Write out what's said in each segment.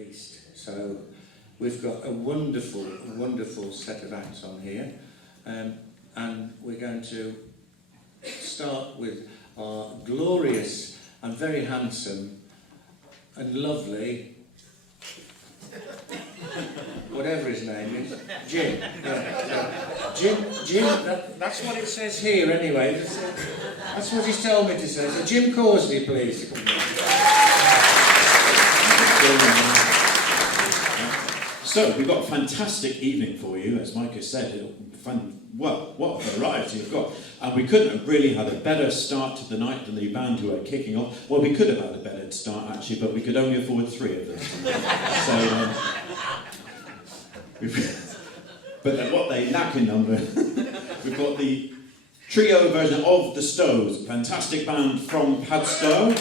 least. So we've got a wonderful, wonderful set of acts on here, and we're going to start with our glorious and very handsome and lovely, whatever his name is, Jim. Yeah. Jim, that's what it says here anyway. That's what he's told me to say. So Jim Causley, please. So we've got a fantastic evening for you, as Mike has said. Well, what a variety you've got. And we couldn't have really had a better start to the night than the band who are kicking off. Well, we could have had a better start, actually, but we could only afford 3 of them. So, but then what they lack in number, we've got the trio version of The Stoves, fantastic band from Padstow.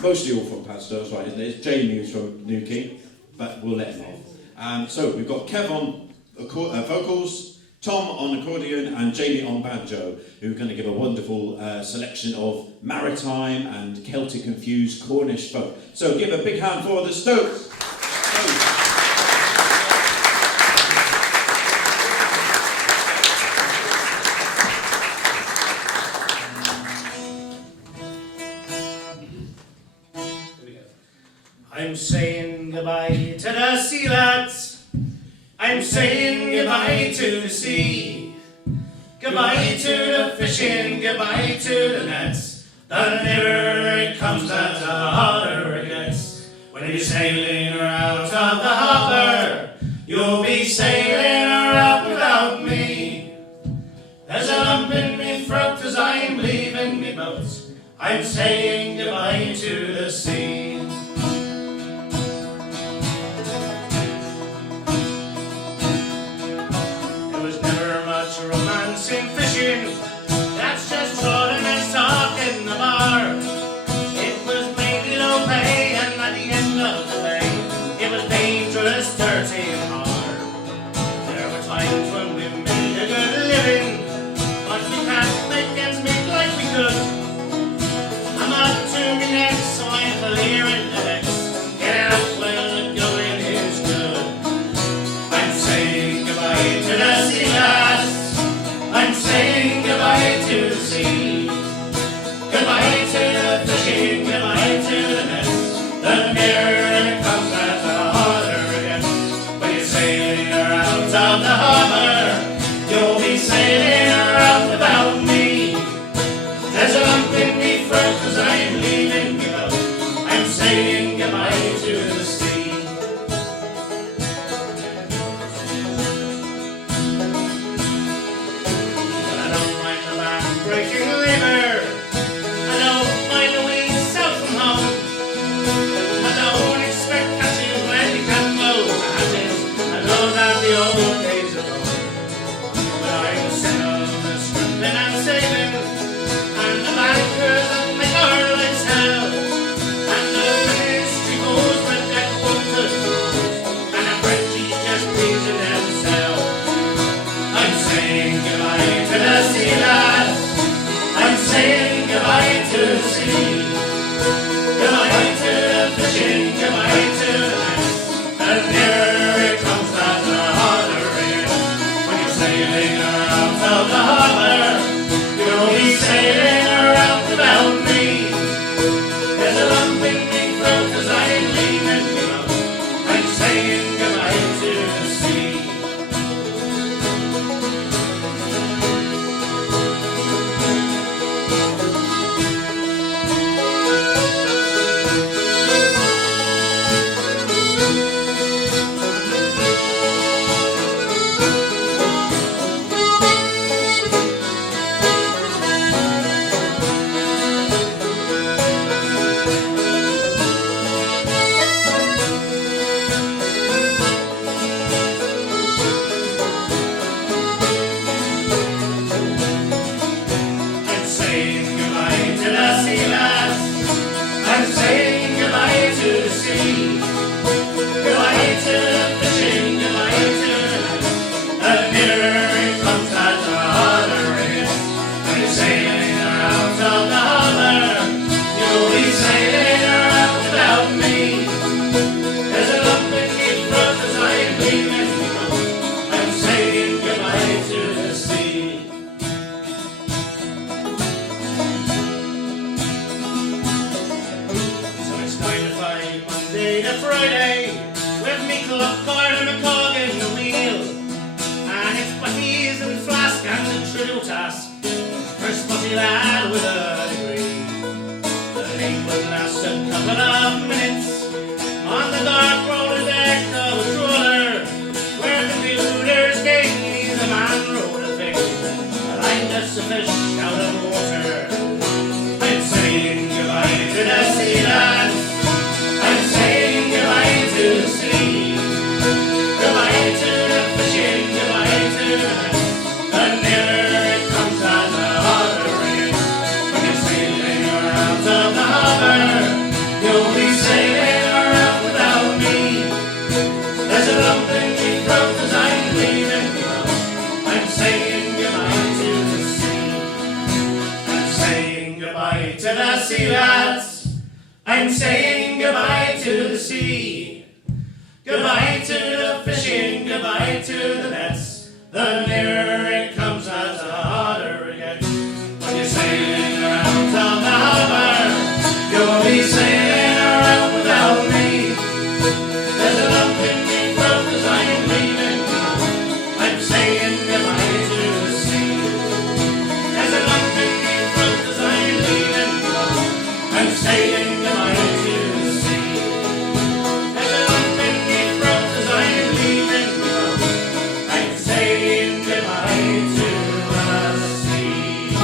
Mostly all from Padstow, right, isn't it? It's Jamie who's from Newquay, but we'll let him off. So we've got Kev on vocals, Tom on accordion, and Jamie on banjo, who are going to give a wonderful selection of maritime and Celtic-infused Cornish folk. So give a big hand for The Stoves. I'm saying goodbye to the sea lads. I'm saying goodbye to the sea. Goodbye to the fishing, goodbye to the nets. The nearer it comes out, the harder it gets. When you're sailing her out of the harbour, you'll be sailing her out without me. There's a lump in me throat as I'm leaving me boat. I'm saying goodbye to the sea. Romance in fishing, that's just trawling and talk in the bar. It was mainly low pay, and at the end of the day, it was dangerous, dirty and hard. There were times when we made a good living, but we can't make ends meet like we could. I'm up to me next, so I'm clearing the decks. Get out while the going is good. I'm saying goodbye to the sea lads. I'm saying goodbye to the sea. Goodbye to the fishing, goodbye to the nets. The nearer it comes out, the harder it gets. When you're sailing her out of the harbour, you'll be sailing her out without me. There's a lump in me throat as I'm leaving me boat. I'm saying goodbye to the sea. Breaking labour, I don't mind the weeks out from home. I don't expect catches when you can blow the hatches. I know that the old days are gone, but I'm sitting on the scrimping and saving, and the bankers that make our lives hell, and the ministry goes with their Thursday to Friday, with me clockboard and a cog in the wheel, and it's butties and flask and the trivial task for a spotty lad with a degree. The late will last a couple of minutes on the dark roller deck of a trawler, where computers gaze a man rode a thing, and I'm just a fish out of water. I'm saying goodbye to the sea, lads. I'm saying goodbye to the sea. Goodbye to the fishing, goodbye to the nets. The nearer it comes as the harder it is. When you're sailing around of the harbour, you'll be sailing around without me. There's a lump in me throat as I'm leaving. I'm saying goodbye to the sea. I'm saying goodbye to the sea, lads. I'm saying goodbye to the sea. Goodbye to the fishing, goodbye to the nets. The nearer it comes as the harder it gets. When you're sailing around on the harbour, you'll be sailing around without me. There's a lump in me throat as I'm leaving. I'm saying goodbye to the sea. There's a lump in me throat as I'm leaving. I'm saying goodbye to the sea. There's a lump in me throat as I'm leaving. I'm saying goodbye to the sea.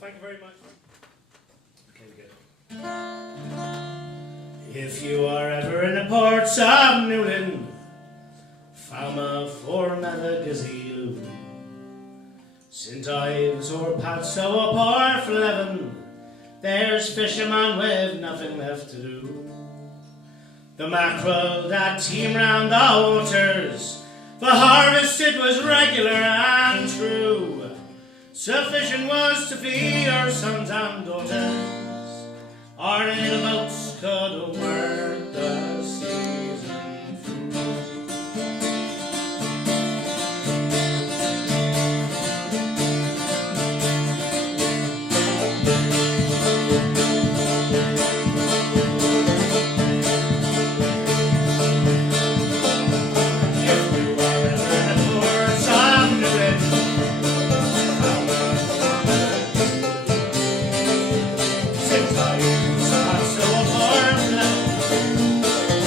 Thank you very much. Okay, good. If you are ever in the ports of Newlyn, Falmouth or Madagascar, St. Ives or Padstow or Porthleven, there's fishermen with nothing left to do. The mackerel that teem round the waters, the harvest it was regular and true. Sufficient was to feed our sons and daughters. Our little boats could work the season through. If you are ever in the ports of Newlyn, St. Ives, Padstow or Porthleven,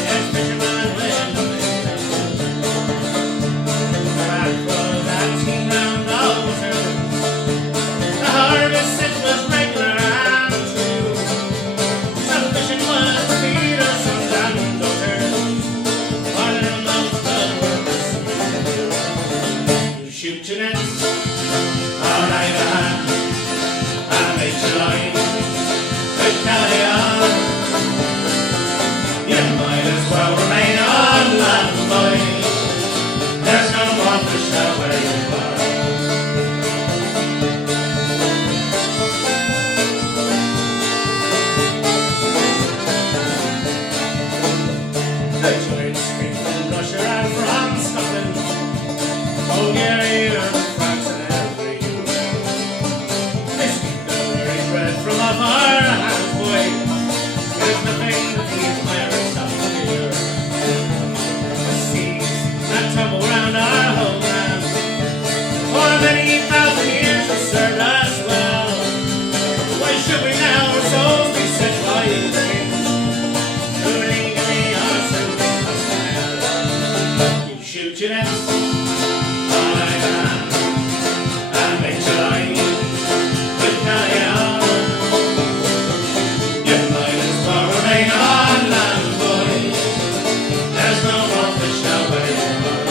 there's fishermen with nothing left to do. The mackerel that teem round the waters, the harvest it was regular and true. Sufficient was to feed our sons and daughters. Our little boats could work the sea. You shoot your nets, I'll ride a hand, I'll make your line, good carry on. You might as well remain on land, boy. There's no more fish out where you are. The joints came from Russia and from Scotland, Bulgaria and France and everywhere. They speak the very bread from a far hand, boy. There's nothing that these pirates have to fear. The seas that tumble round our homeland for many thousand years have served us well. Why should we now our souls be set by things? Illegally our souls must smile. You shoot your nets, I'll ride a hand, and make your line, good carry on. You might as well remain on land, boy. There's no more fish out where you are.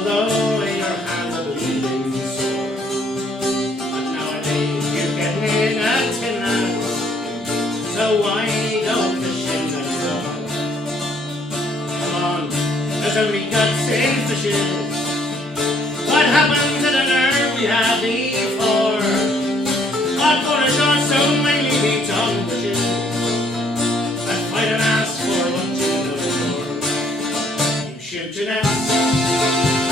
although your hands are bleeding sore. But nowadays you're getting in at tin and so why don't fish in the door? Come on, there's only got six fishes. What happened to the nerve we had before? What for a short so mainly be tongue wishes that fight and ask for what you know for. You shoot your nets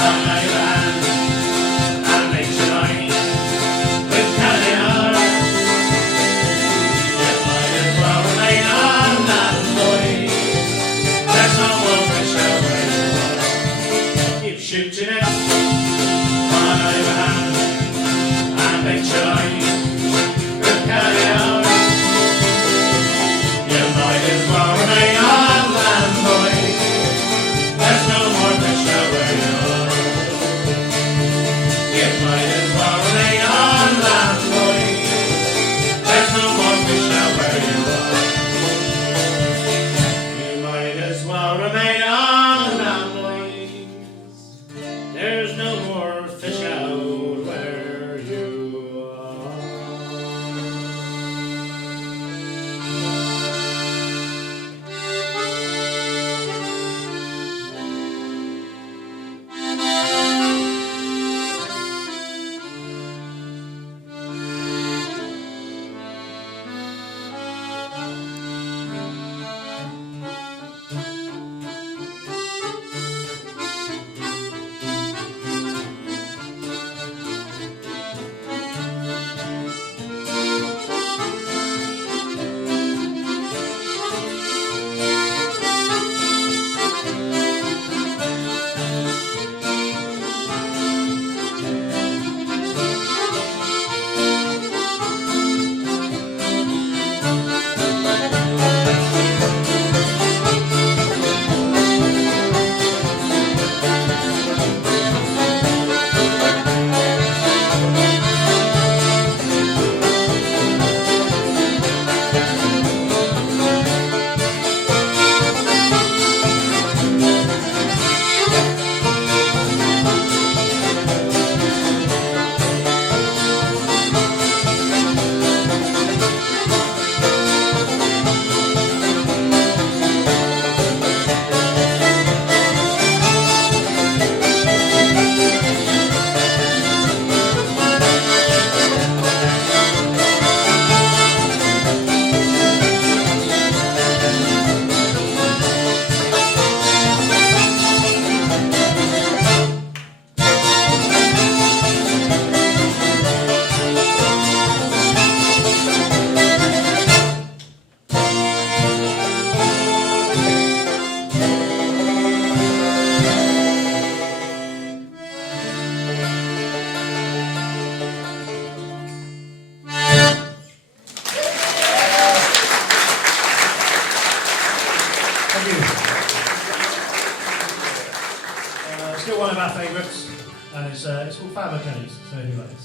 on your hand and make your line with caviar. You might as well remain on that boy. There's no more fish out where you are. You shoot your nets on your hand and make your line with caviar. You might as well remain on land, boy. There's no more fish out where you are. You might as well remain on land, boy. There's no more fish out where you are. You might as well remain on land, boys. There's no more fish out where you are. Thank you. Still one of our favourites, and it's called Farmer Kenny's, so who likes?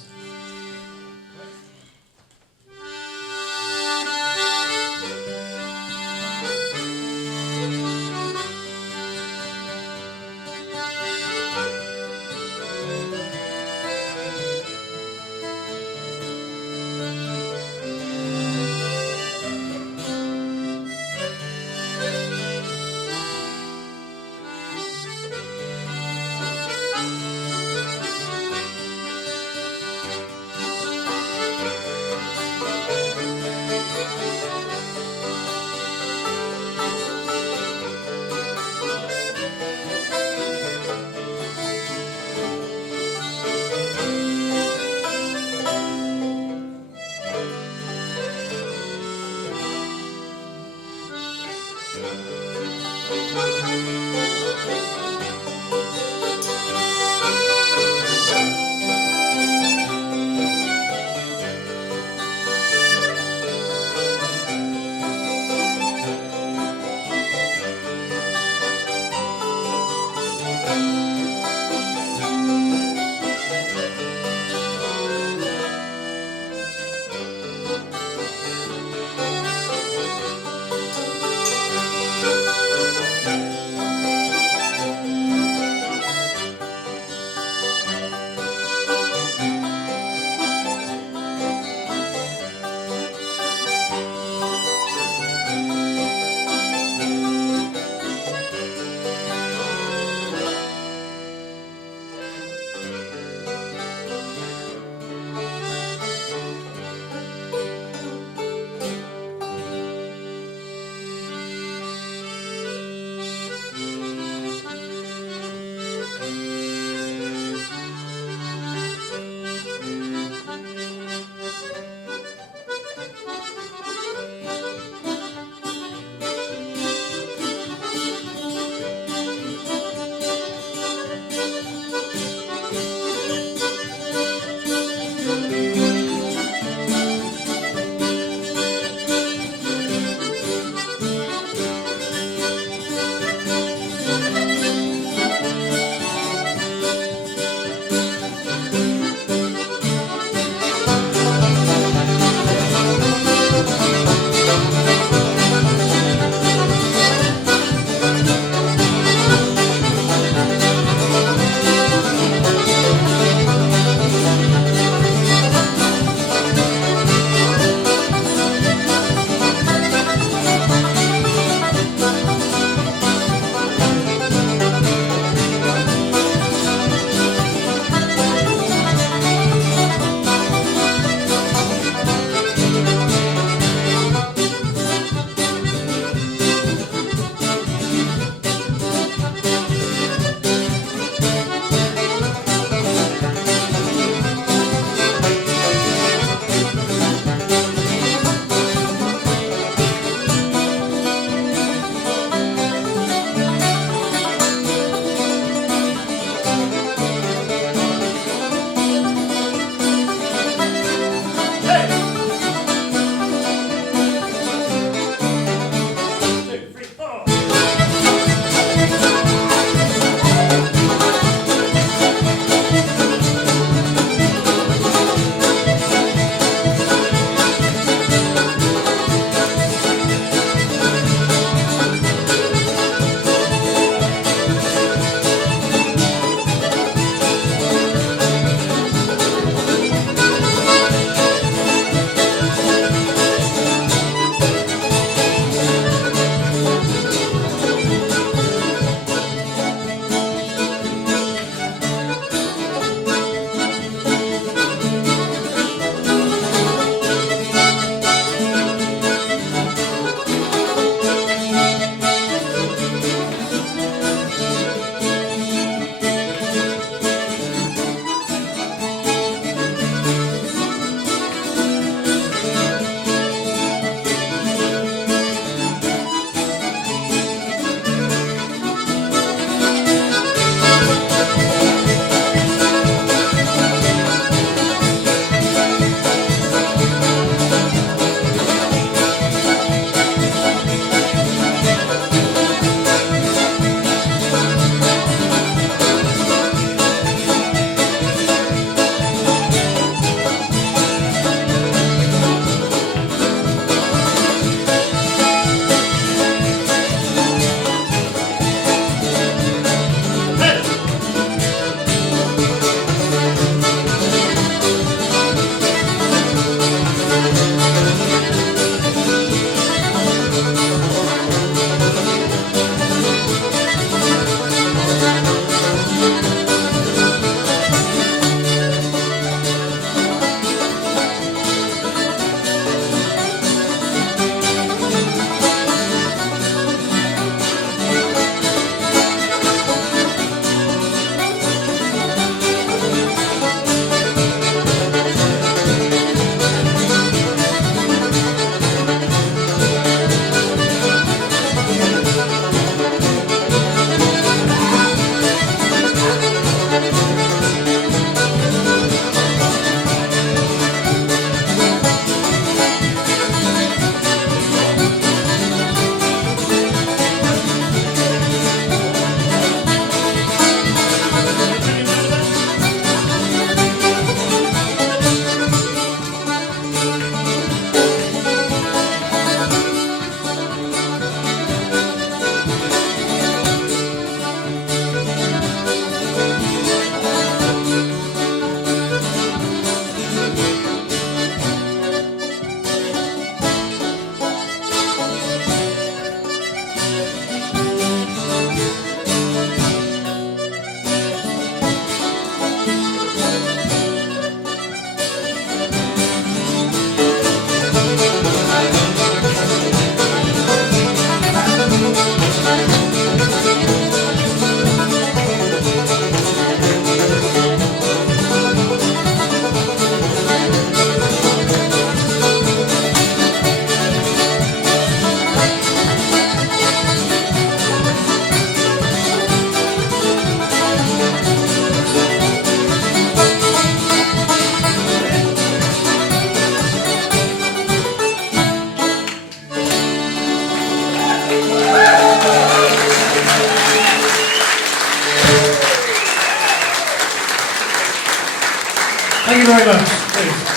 Thank you very much. Cheers.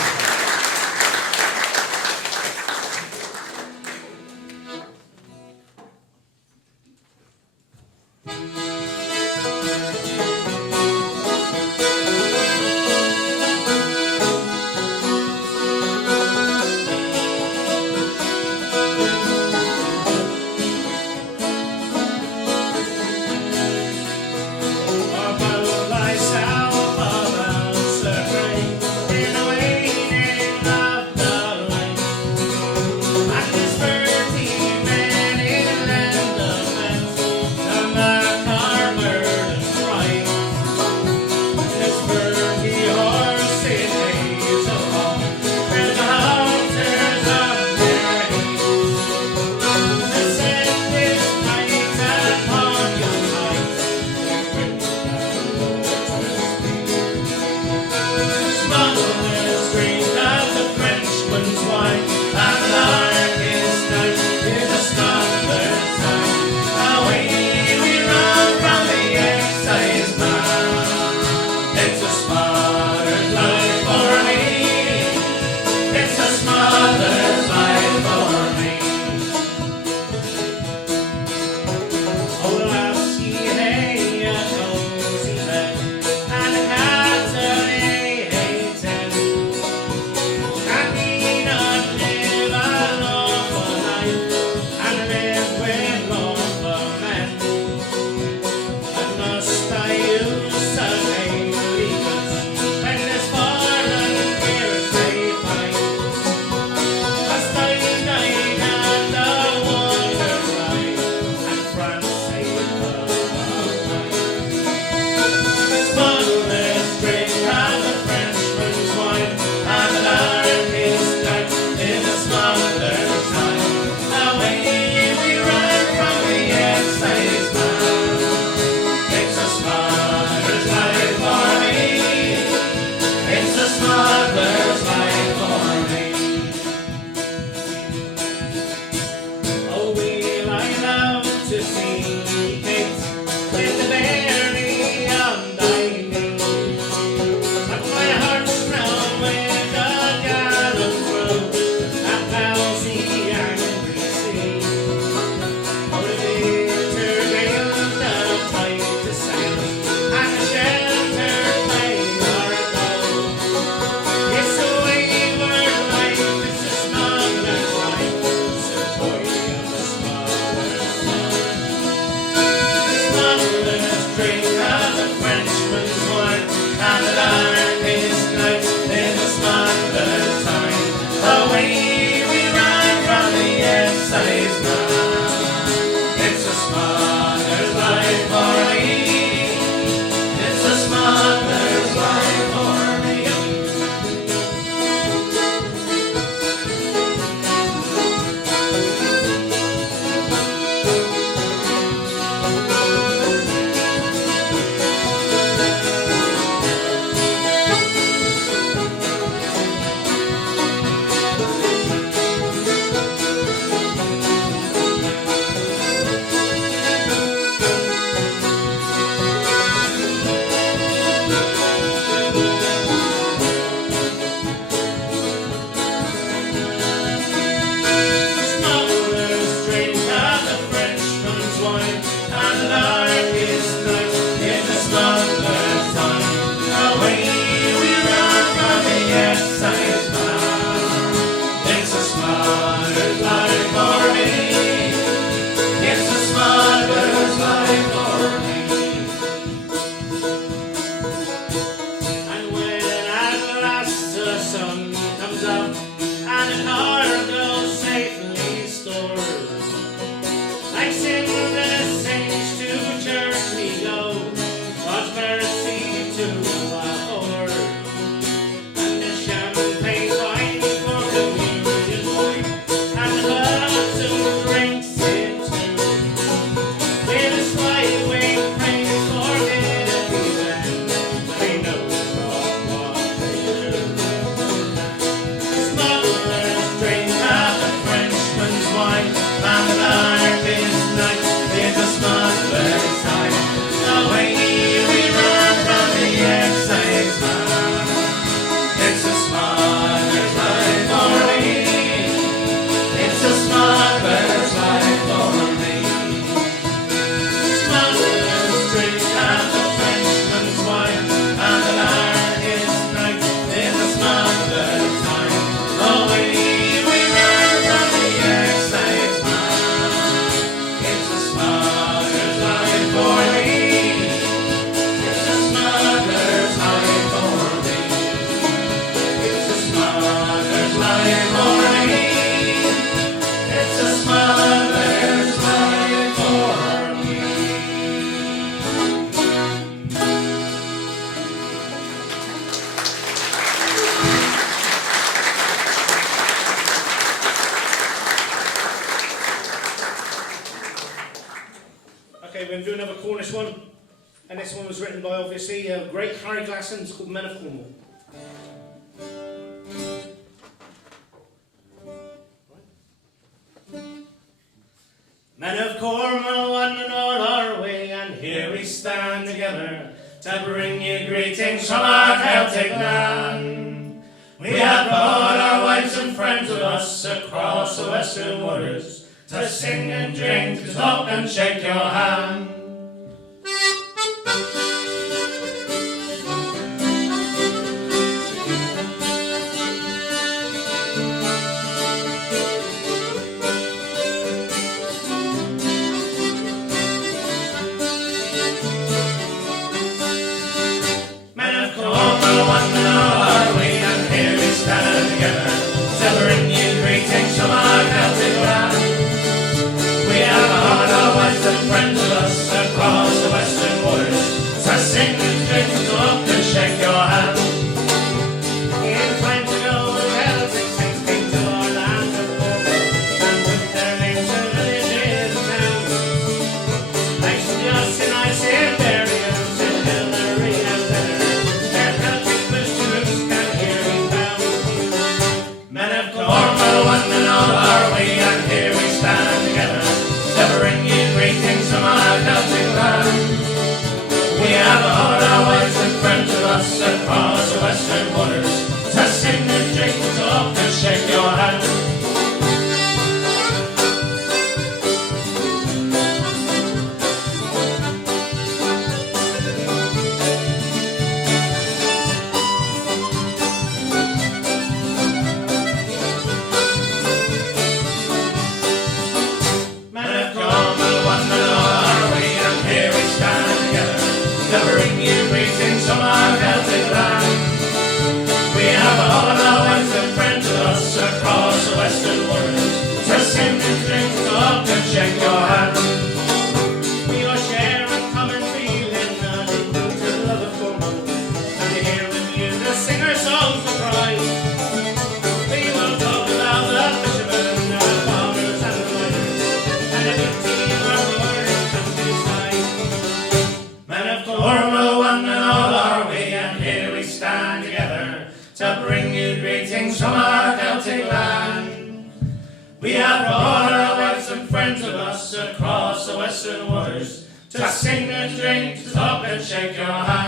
Away we run from the by obviously a great Harry Glasson. It's called Men of Cornwall. Men of Cornwall, one and all are we, and here we stand together to bring you greetings from our Celtic land. We have brought our wives and friends with us across the western waters to sing and drink, to talk and shake your hand. We have brought our wives and friends with us across the western waters to sing and drink, to talk and shake your hand. Men of Cornwall, one and all are we, and here we stand together to bring you greetings from our Celtic land. We have brought our wives and friends with us across the western waters to sing and drink, to talk and shake your hand.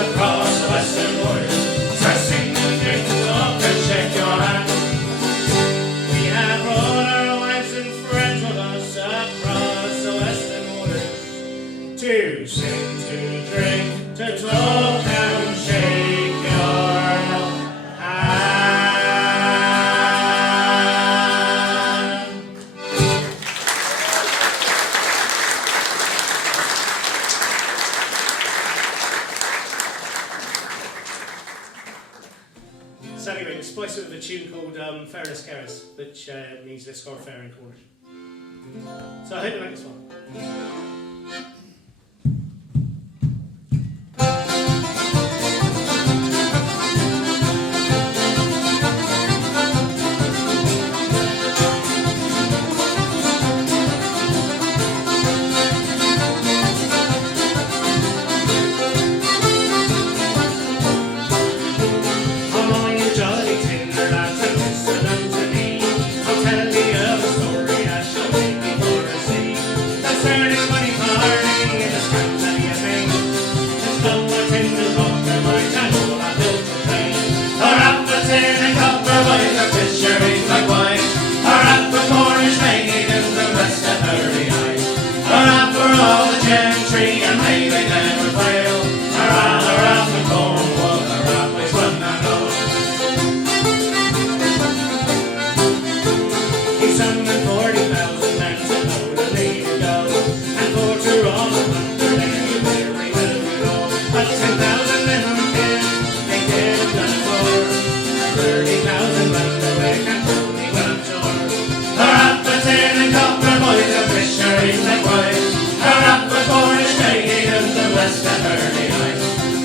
We have brought our wives and friends with us across the western waters to sing, to drink, to talk and shake your hand. So anyway, we spliced it with a tune called Fairness Keres, which means let's score fair in Cornish. So I hope you like this one.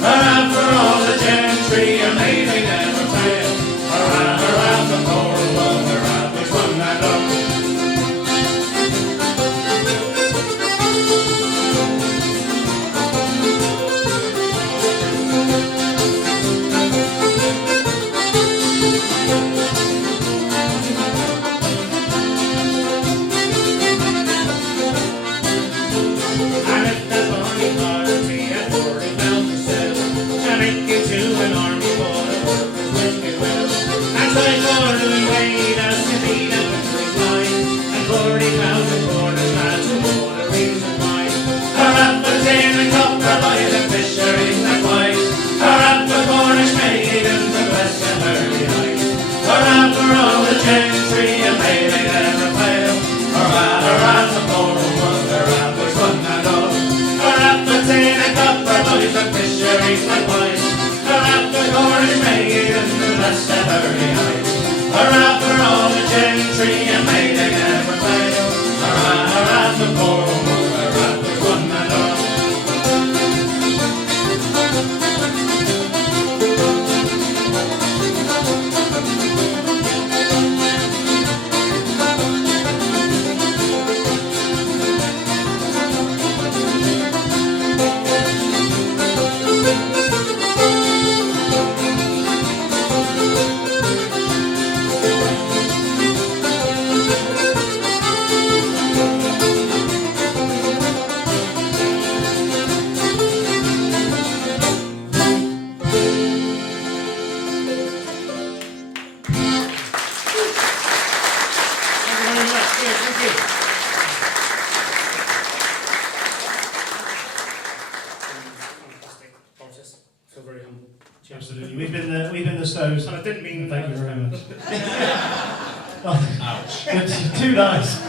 Hurrah for all the gentry and ladies. made us to be the country line, and 40,000 quarters lads who wore the reels and wine. Our apples in the copper by the fisheries that wise, our apple Cornish maidens and bless them early eyes. Our apple all the gentry and may they never fail, our apple moral mother apples one and all. Our apples in the copper by the fisheries that wise, our apple Cornish maidens and bless them early eyes. Our apple all the gentry and may they never fail, our apple moral mother apples one and all. Thank you very much. Yeah, thank you. Fantastic. Artist. Feel very humble. Absolutely. We've been the Stones. And I didn't mean Thank you that. very much. Ouch. Too nice.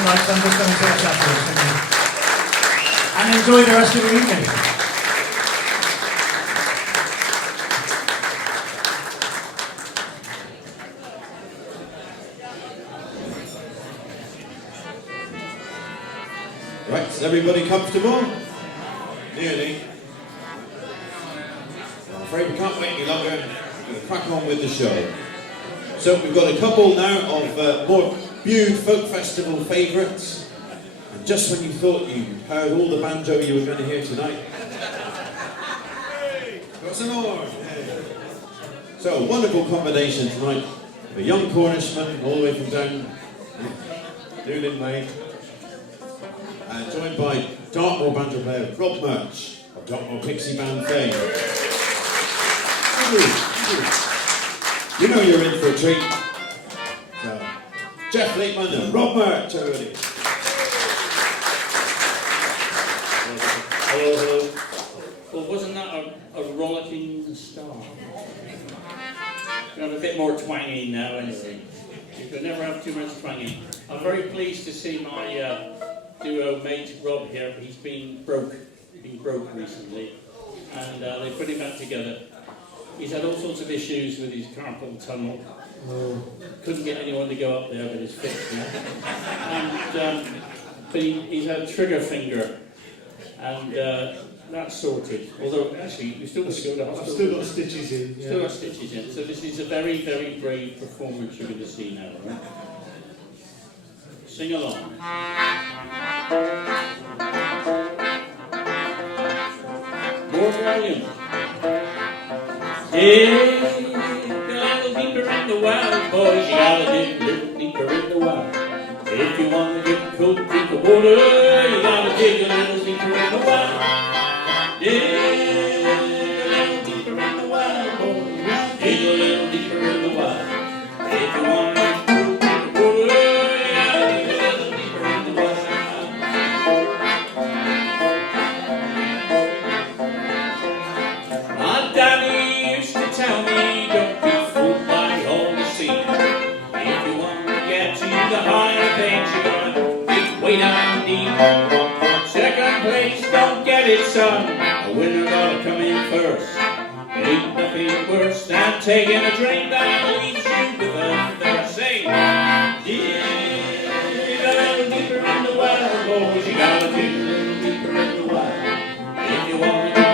so much, Sam, for coming to our chat with us. Thank you. And enjoy the rest of your evening. Right, is everybody comfortable? Nearly. I'm afraid we can't wait any longer. We're going to crack on with the show. So we've got a couple now of more Bude Folk Festival favourites. And just when you thought you heard all the banjo you were going to hear tonight, got some more. So, wonderful combination tonight. A young Cornishman all the way from down Doolin Way. And joined by Dartmoor banjo player Rob Murch of Dartmoor Pixie Band fame. You know you're in for a treat. So, Jeff Lakeman and Rob Murch, everybody. Hello, hello. Well, wasn't that a rollicking start? We have a bit more twanging now, anyway. You can never have too much twanging. I'm very pleased to see my duo mate Rob here. He's been broke recently, and they put him back together. He's had all sorts of issues with his carpal tunnel. Couldn't get anyone to go up there, but it's fixed now. And but he's had trigger finger, and that's sorted. Although actually, we still got to go to the hospital. I've still got stitches in. Yeah. Still got stitches in. So this is a very, very brave performance you're going to see now. Right? Sing along. More volume. Dig a little deeper in the well, boys. You gotta dig a little deeper in the well. If you want to get a cold drink of water, you gotta dig a little deeper in the well. Dig a little deeper in the well, boys. Dig a little deeper in the well. If you want to get a cold drink of water, you gotta dig a little deeper in the well. My daddy used to tell me, don't be fooled by all you see. If you want to get to the higher things, you gotta dig way down deep. Second place, don't get it, son. A winner gotta come in first. It ain't nothing worse than taking a drink that leaves you with a thirst. Say, dig a little deeper in the well, boys. You gotta dig a little deeper in the well. If you want to get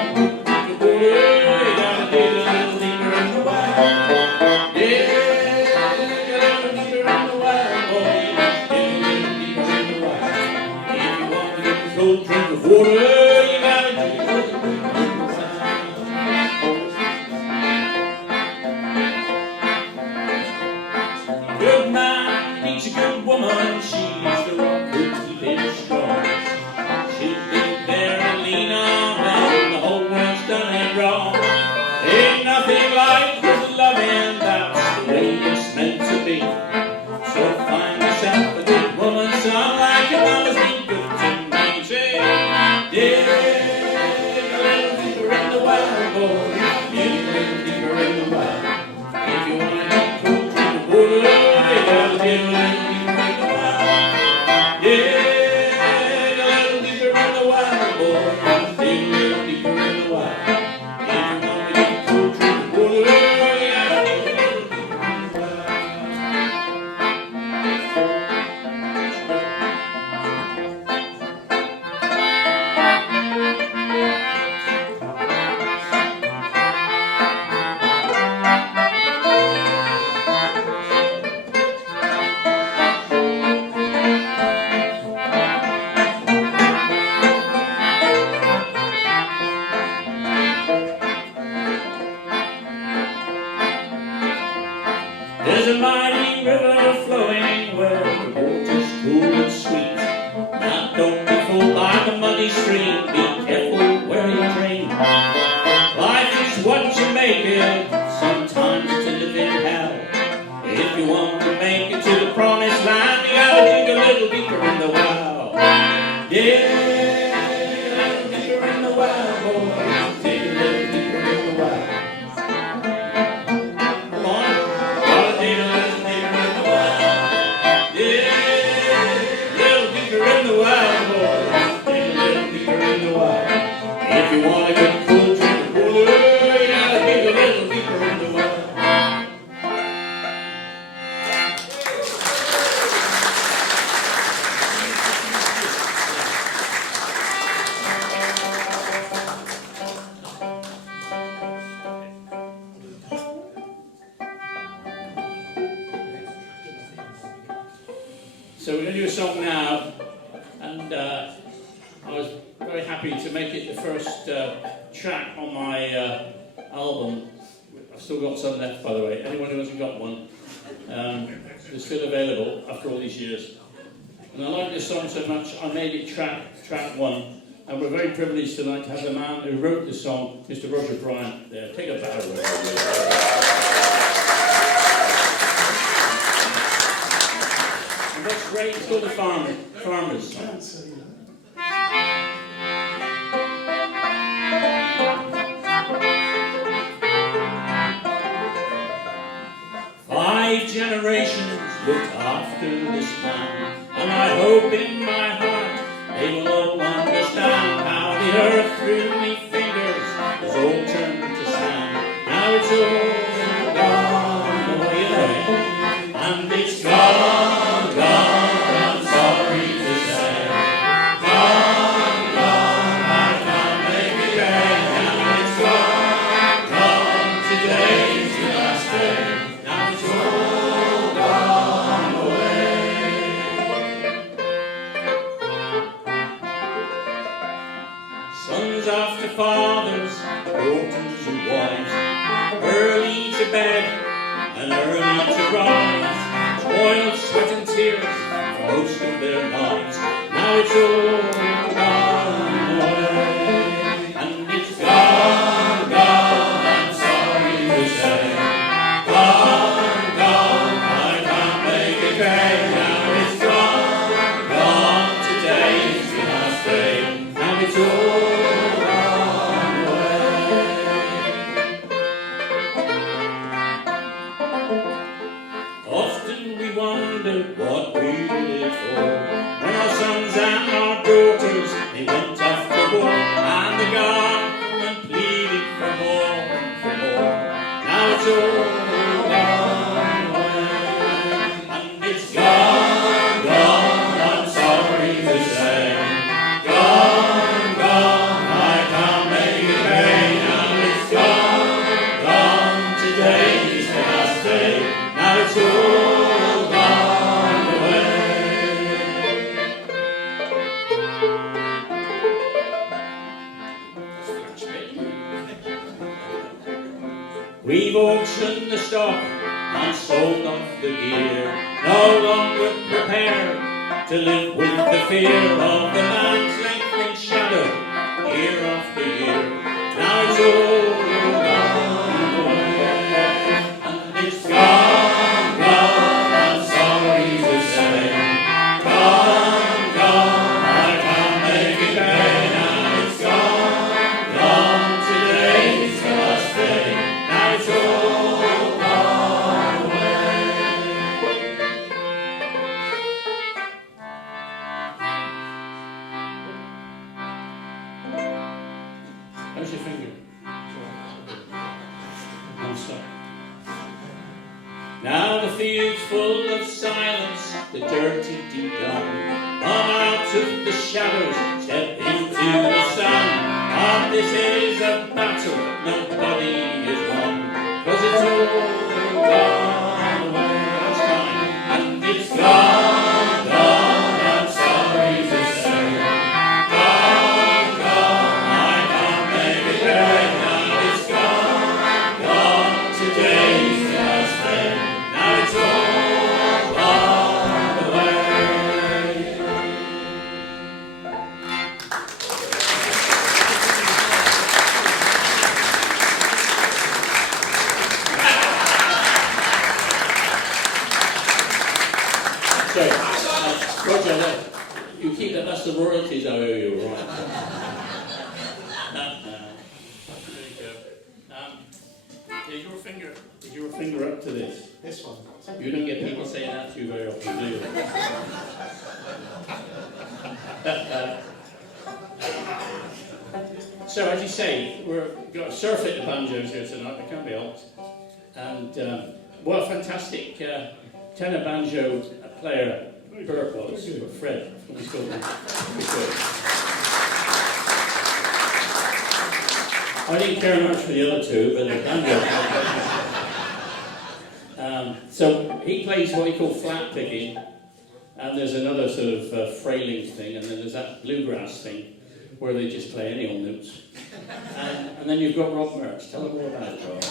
the water, you gotta dig a little deeper in the well. Dig a little deeper in the well, boys. Dig a little deeper in the well. If you want to get a cold drink of water, you gotta dig a little deeper in the well. Good man meets a good woman, she's the one who keeps it strong. She'll be there to lean on when the whole world's done it wrong. Ain't nothing like good loving, that's the way it's meant to be. So find yourself a good woman, son, like your mama's been good to me. Say, dig a little deeper in the well, boy. Dig a little deeper in the well. If you want to get cold drink of water, you gotta dig a little deeper in the well. Dig a little deeper in the well, boy. Dig a little deeper in the well. If you want to get cold drink of water, you gotta dig a little deeper in the well. There's a mighty river flowing where the water's cool and sweet. Now don't be fooled by the muddy stream, be careful where you drink. Life is what you make it, sometimes it's a living hell. If you want to make it to the promised land, you gotta dig a little deeper in the well. Dig a little deeper in the well, boy. Dig a little deeper in the well. Come on, gotta dig a little deeper in the well. Dig a little the well, boys. Dig a little deeper in the well. If you want a good cool drink of Bude, you gotta dig a little deeper in the well. So we're going to do a song now, and I was very happy to make it the first track on my album. I've still got some left, by the way. Anyone who hasn't got one, they're still available after all these years. And I like this song so much, I made it track one. And we're very privileged tonight to have the man who wrote the song, Mr. Roger Bryant, there. Take a bow, Roger. That's great, it's called the Farmer's Song. Five generations looked after this man, and I hope in my heart they will all understand how the earth through me fingers was all turned to sand. Now it's all gone away, and it's gone. Sons after fathers, daughters and wives, early to bed and early to rise, toil, sweat and tears for most of their lives. Now it's all gone away, and it's gone, I'm sorry to say. Gone, I can't make it pay. Now it's gone, today's the last day. Now it's all what we did it for. When our sons and our daughters, they went off to war, and the government pleaded for more. Now it's all gone away, and it's gone, I'm sorry to say. Gone, I can't make it pay. Now it's gone, today's the last day. Now it's all we've auctioned the stock and sold off the gear, no longer prepared to live with the fear of the man's lengthening shadow year after year. Now it's all gone away, and it's gone, I'm sorry to say. Gone, I can't make it pay. Now it's gone, today's the last day. It's all gone away. How's your finger? I'm sorry. Now the field's full of silence, the dirty deep down. Come out of the shadows, step into the sun. Ah, this is a battle, nobody is won. 'Cause it's all gone away, that's time, and it's gone, I'm sorry to say. Gone, I can't make it pay. Now it's gone, today's the last day. Now it's all gone away. Roger, you keep that, that's the royalties I owe you, right? There you go. Is your finger up to this? This one. You don't get people saying that to you very often, do you? So, as you say, we've got a surf at the banjos here tonight, it can't be helped. And what a fantastic tenor banjo player Bert was, or Fred from the school. I didn't care much for the other two, but the banjo. So he plays what he called flat picking, and there's another sort of frailing thing, and then there's that bluegrass thing, where they just play any old notes. And then you've got Rob Mertz. Tell them more about it, Rob.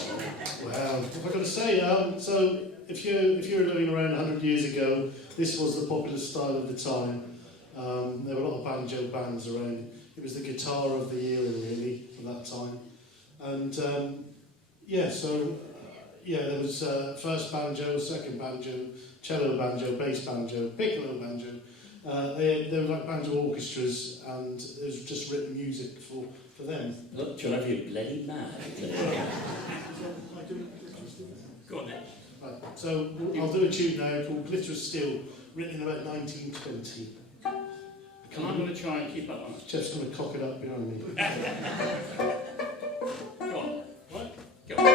Well, what I've got to say, so if you were living around 100 years ago, this was the popular style of the time. There were a lot of banjo bands around. It was the guitar of the era, really, for that time. And there was first banjo, second banjo, cello banjo, bass banjo, piccolo banjo. They were like banjo orchestras, and it was just written music for them. Look, you'll have you bloody mad. Go on then. Right, so I'll do a tune now called Glitter of Steel, written in about 1920. And I'm going to try and keep up on it. Jeff's going to cock it up behind me. Go on. What? Go on.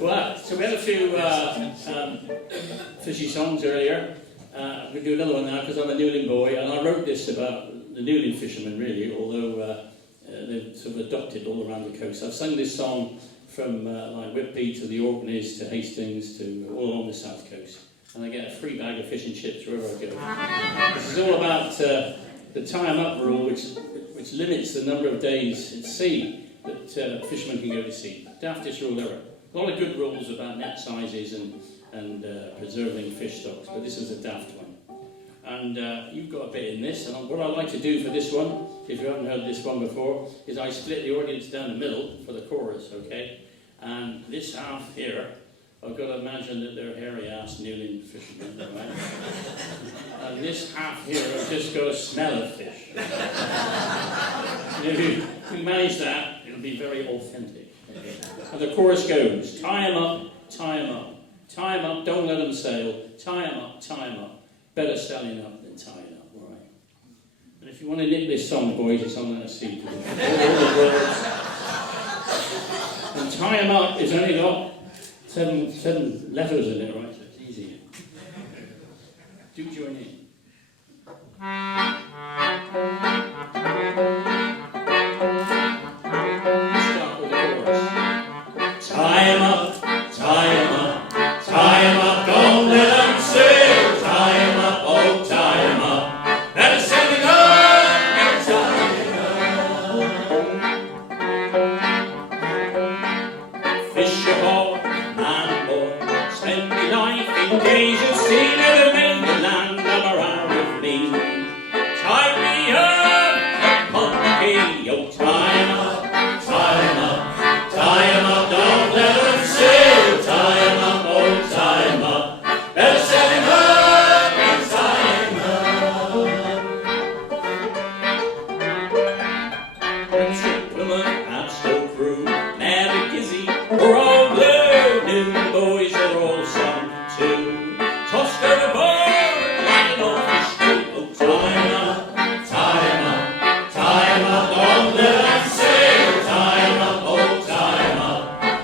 Well, so we had a few fishy songs earlier. We do another one now because I'm a Newlyn boy, and I wrote this about the Newlyn fishermen, really, although they've sort of adopted all around the coast. I've sung this song from like Whitby to the Orkneys to Hastings to all along the south coast, and I get a free bag of fish and chips wherever I go. This is all about the tie-em-up rule, which limits the number of days at sea that fishermen can go to sea. Daftest rule ever. A lot of good rules about net sizes and preserving fish stocks, but this is a daft one. And you've got a bit in this, and what I like to do for this one, if you haven't heard this one before, is I split the audience down the middle for the chorus, okay? And this half here I've got to imagine that they're hairy-ass Newland fishermen, right? And this half here, I've just got to smell of fish. And if we manage that, it'll be very authentic. Okay? And the chorus goes, tie 'em up, tie 'em up, tie 'em up, don't let 'em sail, tie 'em up, tie 'em up. Better standing up than tying up, all right? And if you want to nip this song, boys, it's on that CD. All the words. And tie 'em up is only got seven letters in it, right? So it's easy. Do join in. Start with the chorus. Tie 'em up, tie 'em up, tie 'em up, don't let 'em sail. Tie 'em up, oh, tie 'em up. Better send it up and tie 'em up. Fish aboard, man boy, spend me life in days of sea, never made the land I'm around with me. Tie me up upon the quay, oh, tie 'em up, tie 'em up, tie 'em up, don't let 'em sail. Tie 'em up, oh, tie 'em up. Better set 'em up and tie 'em up. Friendship, Plymouth, Abstow crew, Mary Gizzy, we're all blue. New boys are all sung too. Tossed overboard like an old fish stew. Oh, tie 'em up, tie 'em up, tie 'em up, don't let 'em sail. Tie 'em up, oh, tie 'em up.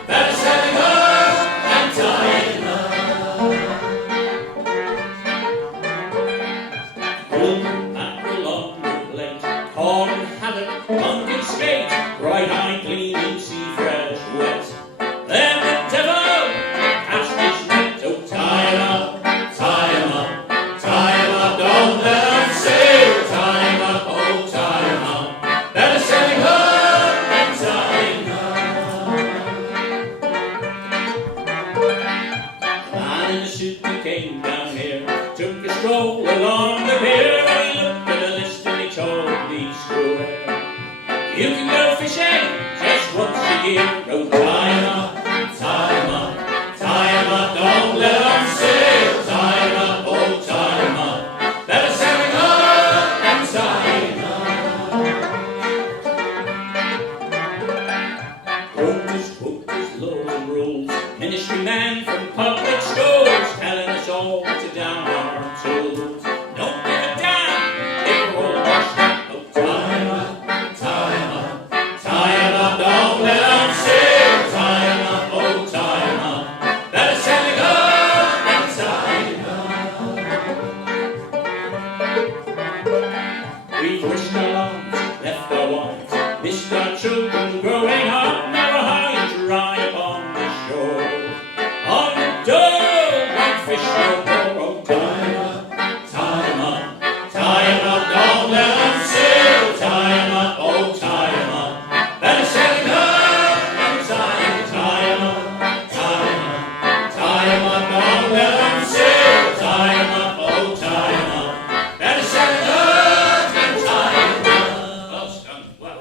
Better set 'em up and tie 'em up. Bull, mackerel on the plate, cod and haddock, monkey skate, bright-eyed gleaming sea fresh wet. Then the devil cast his net. Oh, tie 'em up, tie 'em up, tie 'em up, don't let 'em sail. Tie 'em up, oh, tie 'em up. Better set 'em up and tie 'em up. A man in a suit that came down here took a stroll along the pier. He looked at a list and he told me, screw it. You can go fishing just once a year. Oh, tie 'em up, tie 'em up, tie 'em up, don't let 'em sail. Tie 'em up, oh, tie 'em up. Better set 'em up and tie 'em up. Quotas, quotas, laws and rules. Ministry man from public schools telling us all to down our tools. Don't give a damn if we're all washed up. Oh, tie 'em up, tie 'em up, tie 'em up, don't let 'em sail. Tie 'em up, oh, tie 'em up. Better set 'em up and tie 'em up. We've risked our lives, left our wives, missed our children growing up, never high and dry upon the shore. On the dole, one fish no more. Oh, tie 'em up, tie 'em up, tie 'em up, don't let 'em sail. Tie 'em up, oh, tie 'em up. Better set 'em up and tie 'em up, tie 'em up, tie 'em up, don't let 'em sail. Tie 'em up, oh, tie 'em up. Better set 'em up and tie 'em up. Well done, well.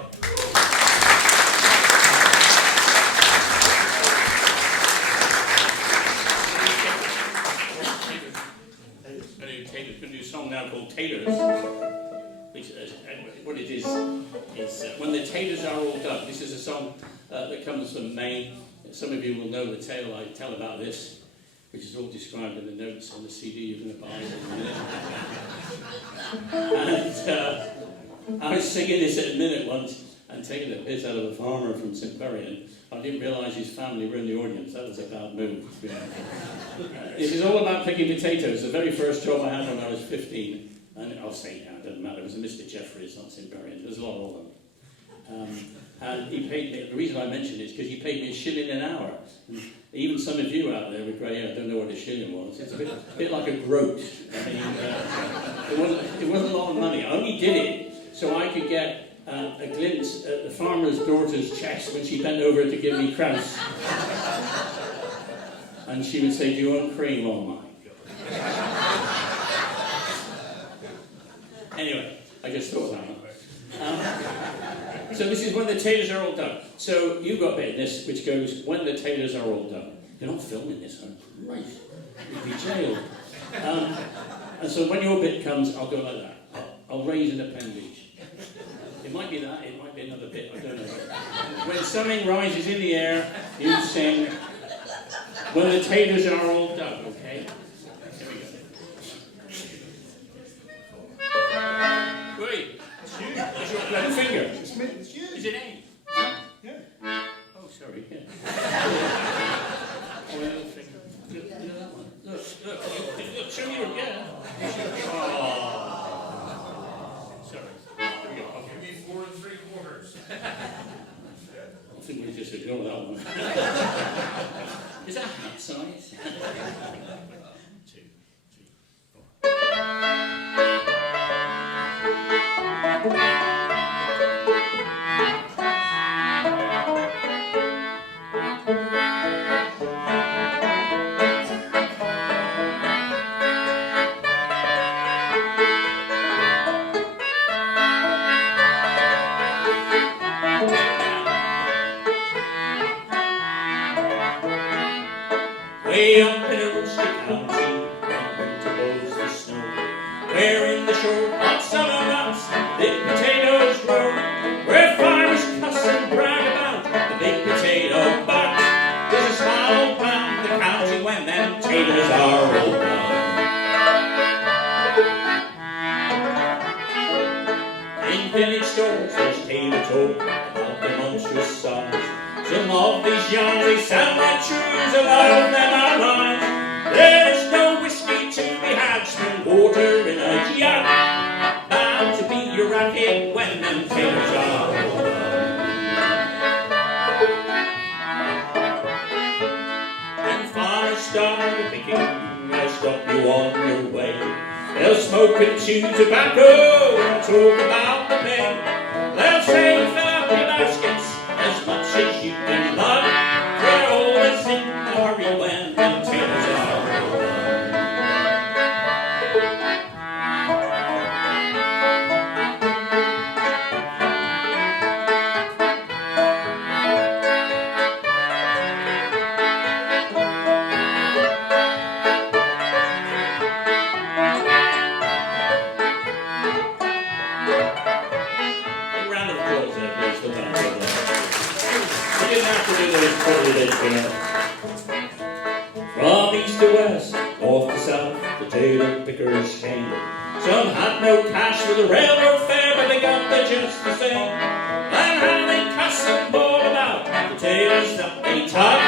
Taylor's going to do a song now called Tailors, which what it is when the tailors are all done. This is a song that comes from Maine. Some of you will know the tale I tell about this, which is all described in the notes on the CD you're going to buy in a minute. And I was singing this at a minute once and taking the piss out of a farmer from St. Berrien. I didn't realise his family were in the audience. That was a bad move. This is all about picking potatoes. The very first job I had when I was 15, and I'll say now, it doesn't matter, it was a Mr. Jeffries, not St. Berrien. There's a lot of them. And he paid me, the reason I mention it is because he paid me $1 an hour. And even some of you out there with grey hair don't know what $1 was. It's a bit like a groat. I mean, it wasn't a lot of money. I only did it so I could get a glimpse at the farmer's daughter's chest when she bent over to give me cress. And she would say, "Do you want cream?" Oh my God. Anyway, I just thought that one. So this is when the tailors are all done. So you've got a bit in this which goes, when the tailors are all done. you're not filming this, right? You'll be jailed. And so when your bit comes, I'll go like that. I'll raise an appendage. It might be that, it might be another bit, I don't know. When something rises in the air, you sing, when the taters are all done, okay? Here we go. Wait, it's you. It's your bloody finger. It's me, it's you. Is it A? Yeah. Oh, sorry, yeah. Oh, little finger. Look at that one. Look, show me your, yeah. Oh. Sorry. Here we go. Okay. Give me 4 3/4. I think we just ignore that one. Is that hat size? 2, 3, 4. Way up in a rusty county, when winter blows the snow, where in the short hot summer months big potatoes grow, where farmers cuss and brag about the big potato bug. There's a smile round the county when them potatoes are all done. In village stores there's table talk about the monstrous size. Some of these yarns, they sound like truths, a lot of them are lies. There's no whiskey to be had, spring water in a jug, bound to be your racket when them taters are all done. When farmers start picking, they'll stop you on your way. They'll smoke and chew tobacco and talk about the pay. They'll say, fill up your baskets as much as you can lug. We're always in a hurry when the taters are all done. A round of applause there, please, for that. You didn't have to do those probably you know. From east to west, north to south, the tailor pickers came. Some had no cash for the railroad fare, but they got there just the same. And how they cuss and bawl about the tailors that they tug,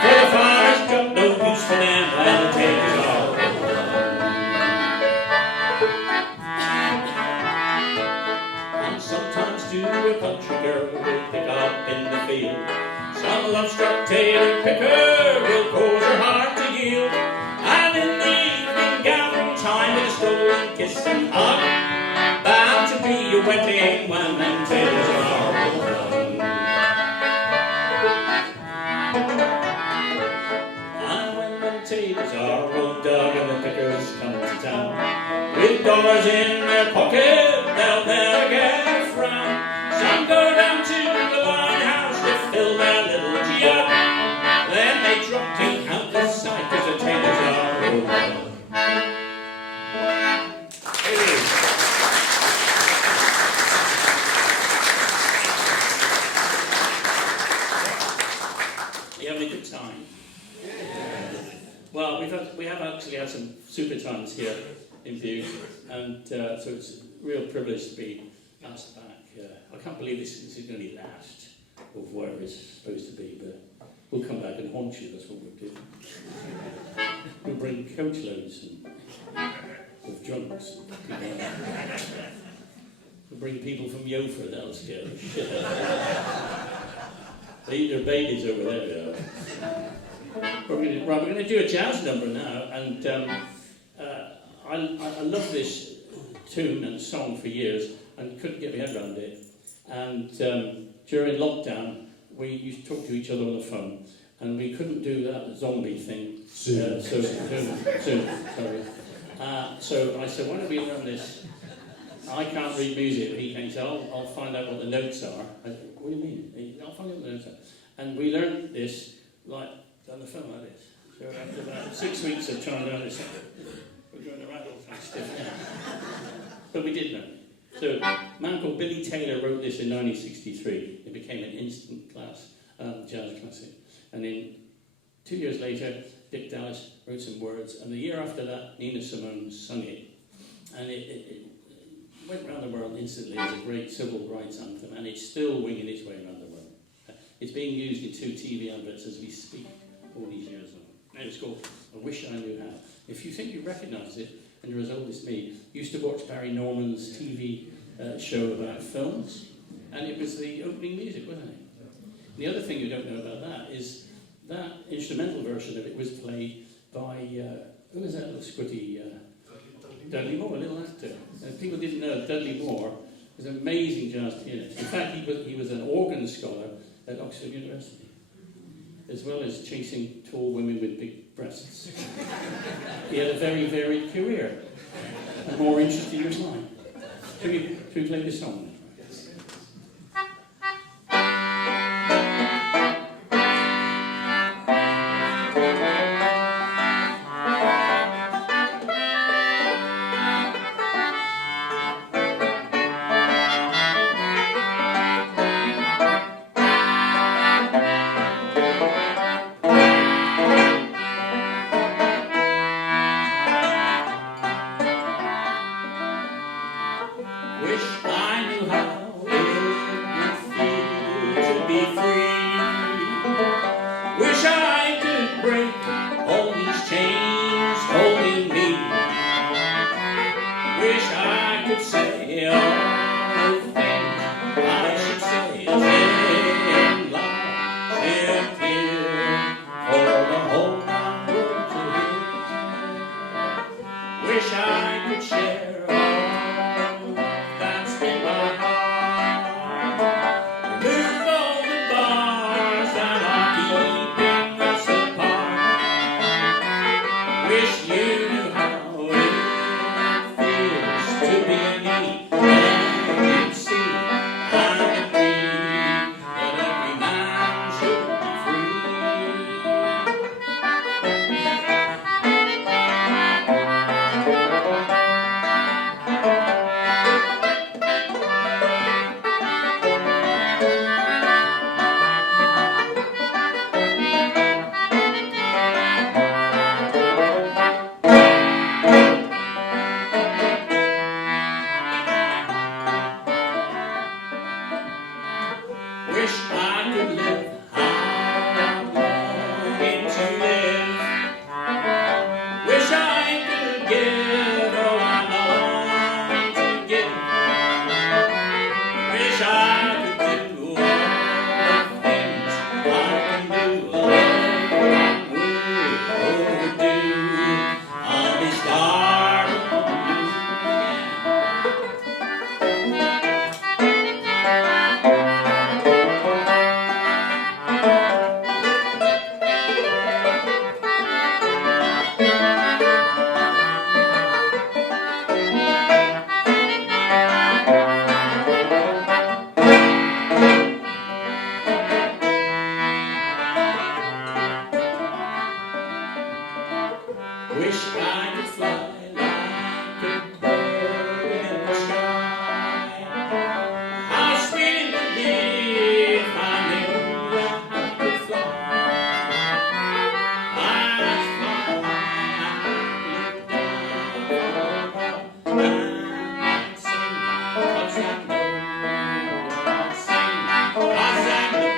for the farmers got no use for them when the taters are all done. And sometimes too a country girl will pick up in the field. Some love-struck tailor picker will cause her heart to yield. And in the evening gathering time, with a stolen kiss and hug, bound to be a wedding when them taters are all done. And when them taters are all dug and the pickers come to town, with dollars in their pocket, they'll never get a frown. Some go down to the wine house to fill their little jug. Then they drop in out the sight, 'cause the taters are all done. Are you having a good time? Well, we have actually had some super times here in Bude, and so it's a real privilege to be asked back. I can't believe this is going to be last of where it's supposed to be, but we'll come back and haunt you, that's what we'll do. We'll bring coachloads of drunks. We'll bring people from Yofa, that'll scare the shit out of them. They eat their babies over there. We're going to do a jazz number now, and I love this tune and song for years and couldn't get my head around it. And during lockdown, we used to talk to each other on the phone, and we couldn't do that zombie thing. Soon, sorry. So I said, why don't we learn this? I can't read music, but he came and said, I'll find out what the notes are. I said, what do you mean? I'll find out what the notes are. And we learned this like done a film like this. So after about 6 weeks of trying to understand, we're going to rattle things stiff now. But we did know. So a man called Billy Taylor wrote this in 1963. It became an instant class jazz classic. And then 2 years later, Dick Dallas wrote some words, and the year after that, Nina Simone sung it. And it went around the world instantly as a great civil rights anthem, and it's still winging its way around the world. It's being used in 2 TV adverts as we speak, all these years on. And it's called I Wish I Knew How. If you think you recognise it, and you're as old as me, you used to watch Barry Norman's TV show about films, and it was the opening music, wasn't it? The other thing you don't know about that is that instrumental version of it was played by, who was that little squitty, Dudley Moore, a little actor. People didn't know Dudley Moore was an amazing jazz pianist. In fact, he was an organ scholar at Oxford University, as well as chasing tall women with big breasts. He had a very varied career, and more interesting than mine. Should we play this song? Wish I knew how it would feel to be free. Wish I could break all these chains holding me. Wish I could say all the things I should say in life and here for the whole world to hear. Wish I could share wish you knew how it feels to be me, and you'd see I agree that every man should be Wish I could live how I'm longing to live. Wish I could give all I'm longing to give. Wish I could do all the things I can do. Overdue. I'll be starving. Wish I could fly like a bird in the sky. How sweet it would be if I knew that I could fly. I'd fly, look down and sing, 'cause I know I'll sing, 'cause I know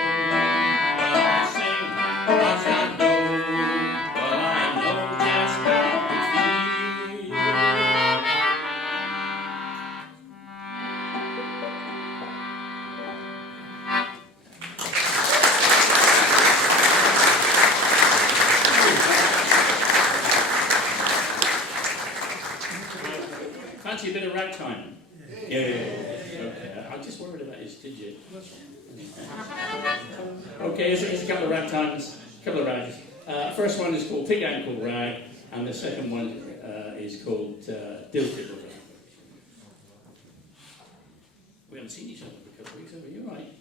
I'll sing, 'cause I know. Fancy a bit of ragtime? Yeah. Okay, I'm just worried about his digit. Okay, here's a couple of ragtimes, a couple of rags. First one is called Pig Ankle Rag, and the second one is called Dilted River. We haven't seen each other for a couple of weeks, have we? You're right.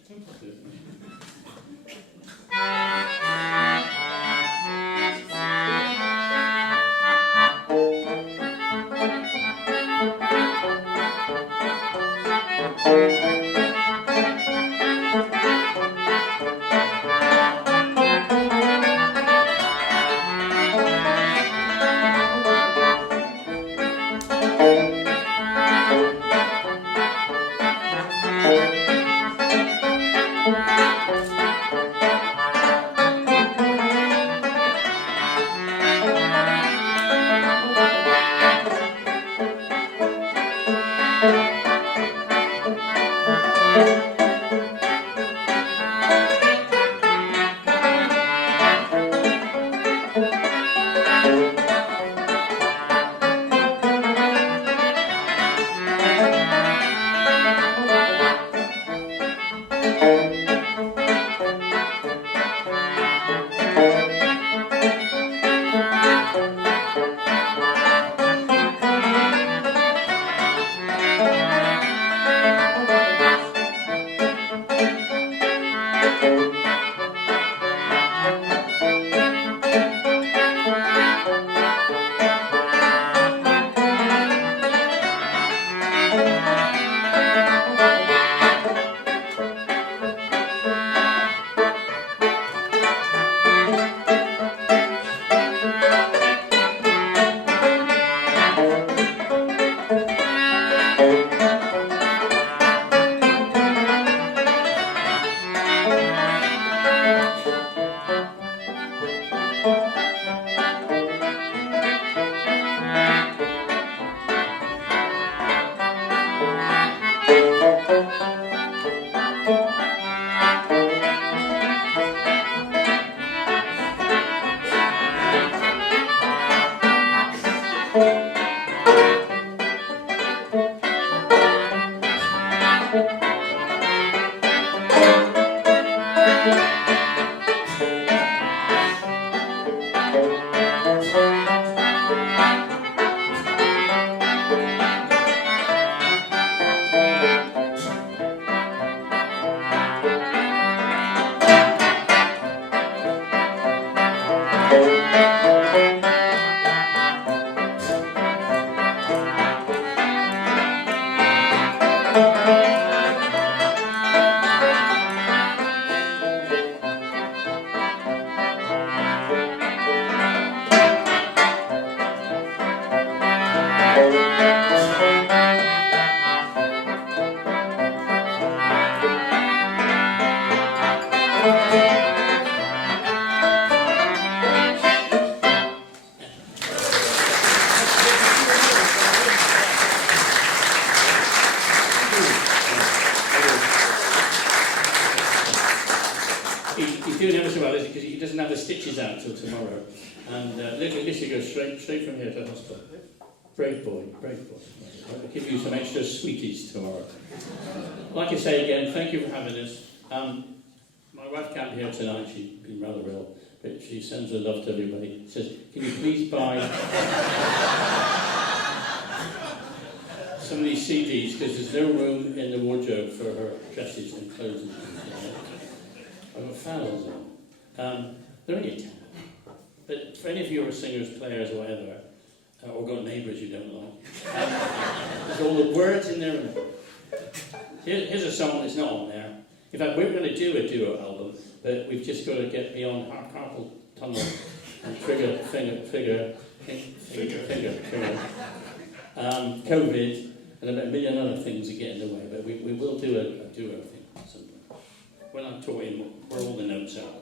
well, is it? Because he doesn't have the stitches out till tomorrow. And literally goes straight from here to hospital. Brave boy, brave boy. I'll give you some extra sweeties tomorrow. Like I say again, thank you for having us. My wife can't be here tonight, she's been rather ill, but she sends her love to everybody. She says, can you please buy some of these CDs, because there's no room in the wardrobe for her dresses and clothes and things like that. I've got thousands of them. They're only a tenner. But for any of you who are singers, players, or whatever, or got neighbours you don't like, there's all the words in there. Here's a song that's not on there. In fact, we're going to do a duo album, but we've just got to get beyond carpal tunnel and trigger, finger, COVID, and a million other things that get in the way. But we will do a duo thing at some point. When I'm talking, where all the notes are.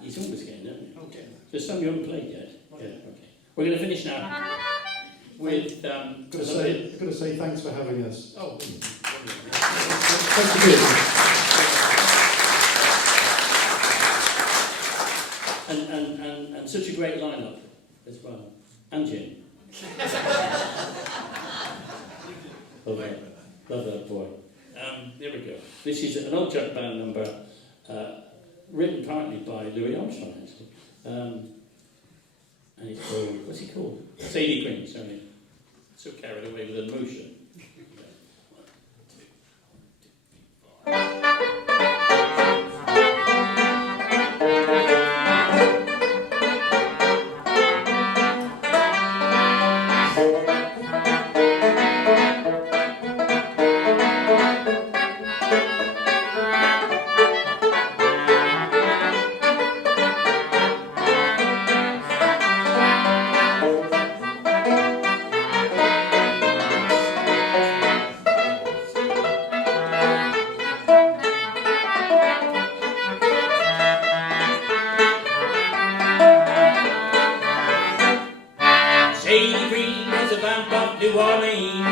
He's always getting them. Okay. There's some you haven't played yet. Okay. Yeah, okay. We're going to finish now with. I've got to say thanks for having us. Oh. Thank you. And such a great lineup as well. And Jim. Love that boy. There we go. This is an old jug band number, written partly by Louis Armstrong, actually. And it's called, what's it called? Sadie Green, sorry. So carried away with emotion. Sadie Green was a vamp of New Orleans.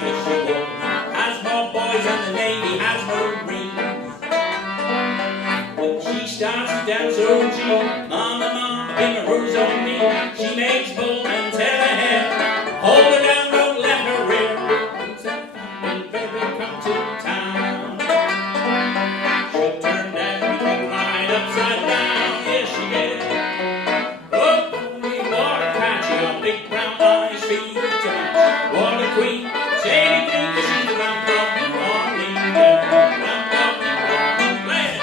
Yes, she was. Has more boys than the Navy has Marines. When she starts to dance, oh gee, mama, bring a rose on me. She makes bull and tear her hair. Hold her down, don't let her rear. It's a fine baby, come to town. She turned everything right upside down. Yes, she did. Big brown eyes, feet to match. What a queen, Sadie Green, she's the vamp of New Orleans. Vamp of New Orleans, play it.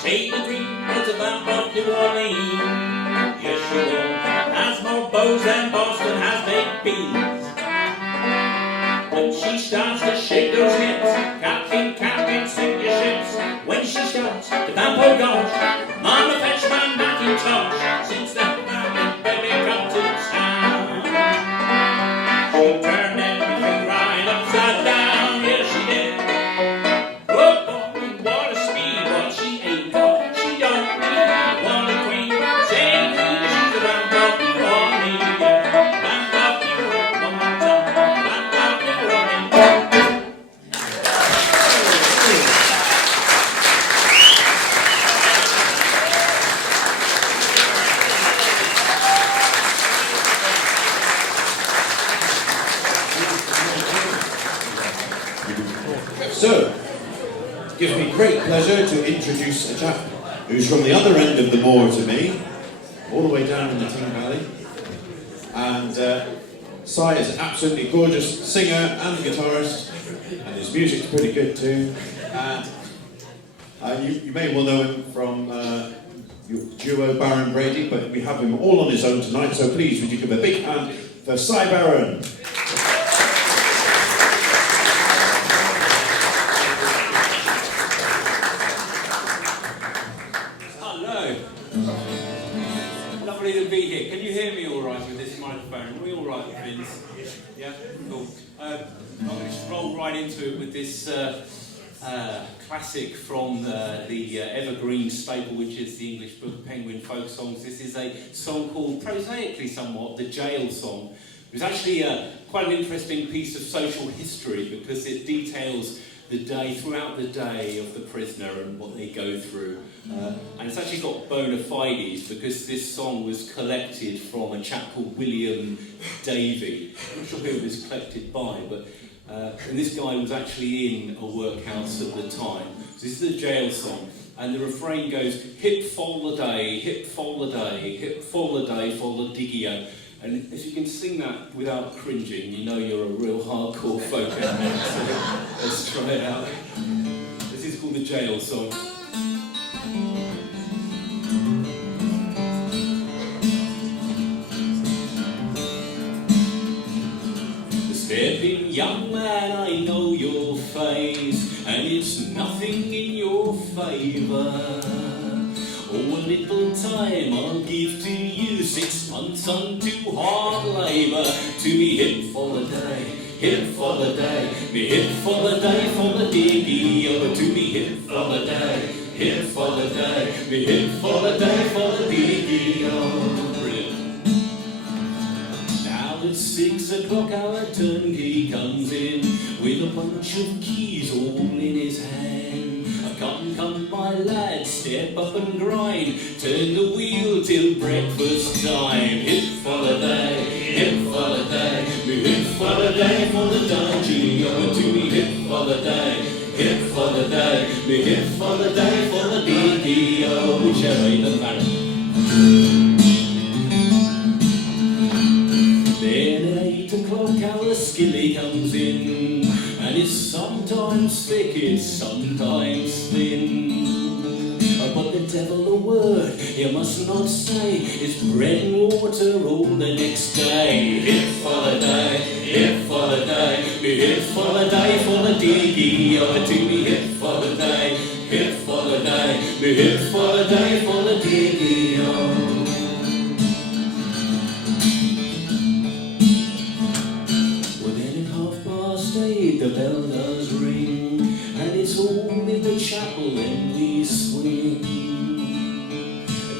Sadie Green was a vamp of New Orleans. Yes, she was. Has more bows than Boston has baked beans. When she starts to shake those hips, Captain, sink your ships. When she starts to vamp, oh gosh, Mama fetch my Macintosh. Since that vamp, baby, come to town. She turned everything right upside down. Yes, she did. Oh boy, what a speed, what she ain't for. She don't need what a queen. Sadie Green, she's the vamp of New Orleans. Vamp of New Orleans, one more time. Vamp of New Orleans. So, it gives me great pleasure to introduce a chap who's from the other end of the moor to me, all the way down in the Ting Valley. And Si is an absolutely gorgeous singer and guitarist, and his music's pretty good too. And you may well know him from your duo Baron Brady, but we have him all on his own tonight, so please would you give a big hand for Si Baron. lovely to be here. Can you hear me all right with this microphone? Are we all right, Vince? Yeah, cool. I'm going to just roll right into it with this classic from the evergreen staple, which is the English book Penguin Folk Songs. This is a song called, prosaically somewhat, the Jail Song. It's actually quite an interesting piece of social history because it details the day, throughout the day of the prisoner and what they go through. And it's actually got bona fides because this song was collected from a chap called William Davey. I'm not sure who it was collected by, but and this guy was actually in a workhouse at the time. So this is the Jail Song, and the refrain goes, hip fol the day, hip fol the day, hip fol the day, fol the diggio. And if you can sing that without cringing, you know you're a real hardcore folk band. So let's try it out. This is called the Jail Song. Step in, young man, I know your face, and it's nothing in your favour. Oh, a little time I'll give to you, 6 months unto hard labour. To me hip for the day, hip for the day, me hip for the day for the diggy. Oh, to me hip for the day, hip for the day, me hip for the day for the diggy. Oh, brilliant. Now at 6 o'clock our turnkey comes in with a bunch of keys all in his hand. Come, come, my lad, step up and grind. Turn the wheel till breakfast time. Hip for the day, hip for the day, me hip for the day for the dodgy. Oh, to me hip for the day, hip for the day, me hip for the day for the diggy. Oh, whichever ain't the matter. Then at 8 o'clock our skilly comes in, and it's sometimes thick, it's sometimes thin. But the devil a word you must not say, it's bread and water all the next day. Hip for the day, hip for the day, me hip for the day for the diggy. Oh, to me hip for the day, hip for the day, me hip for the day for the diggy. Oh. The bell does ring, and it's all in the chapel when we swing.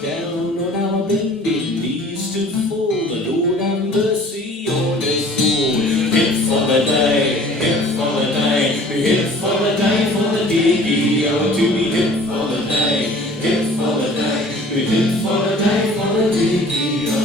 Down on our bending knees to fall, the Lord have mercy on us all. Hip for the day, hip for the day, hip for the day for the diggy. Oh, to me hip for the day, hip for the day, hip for the day for the diggy. Oh.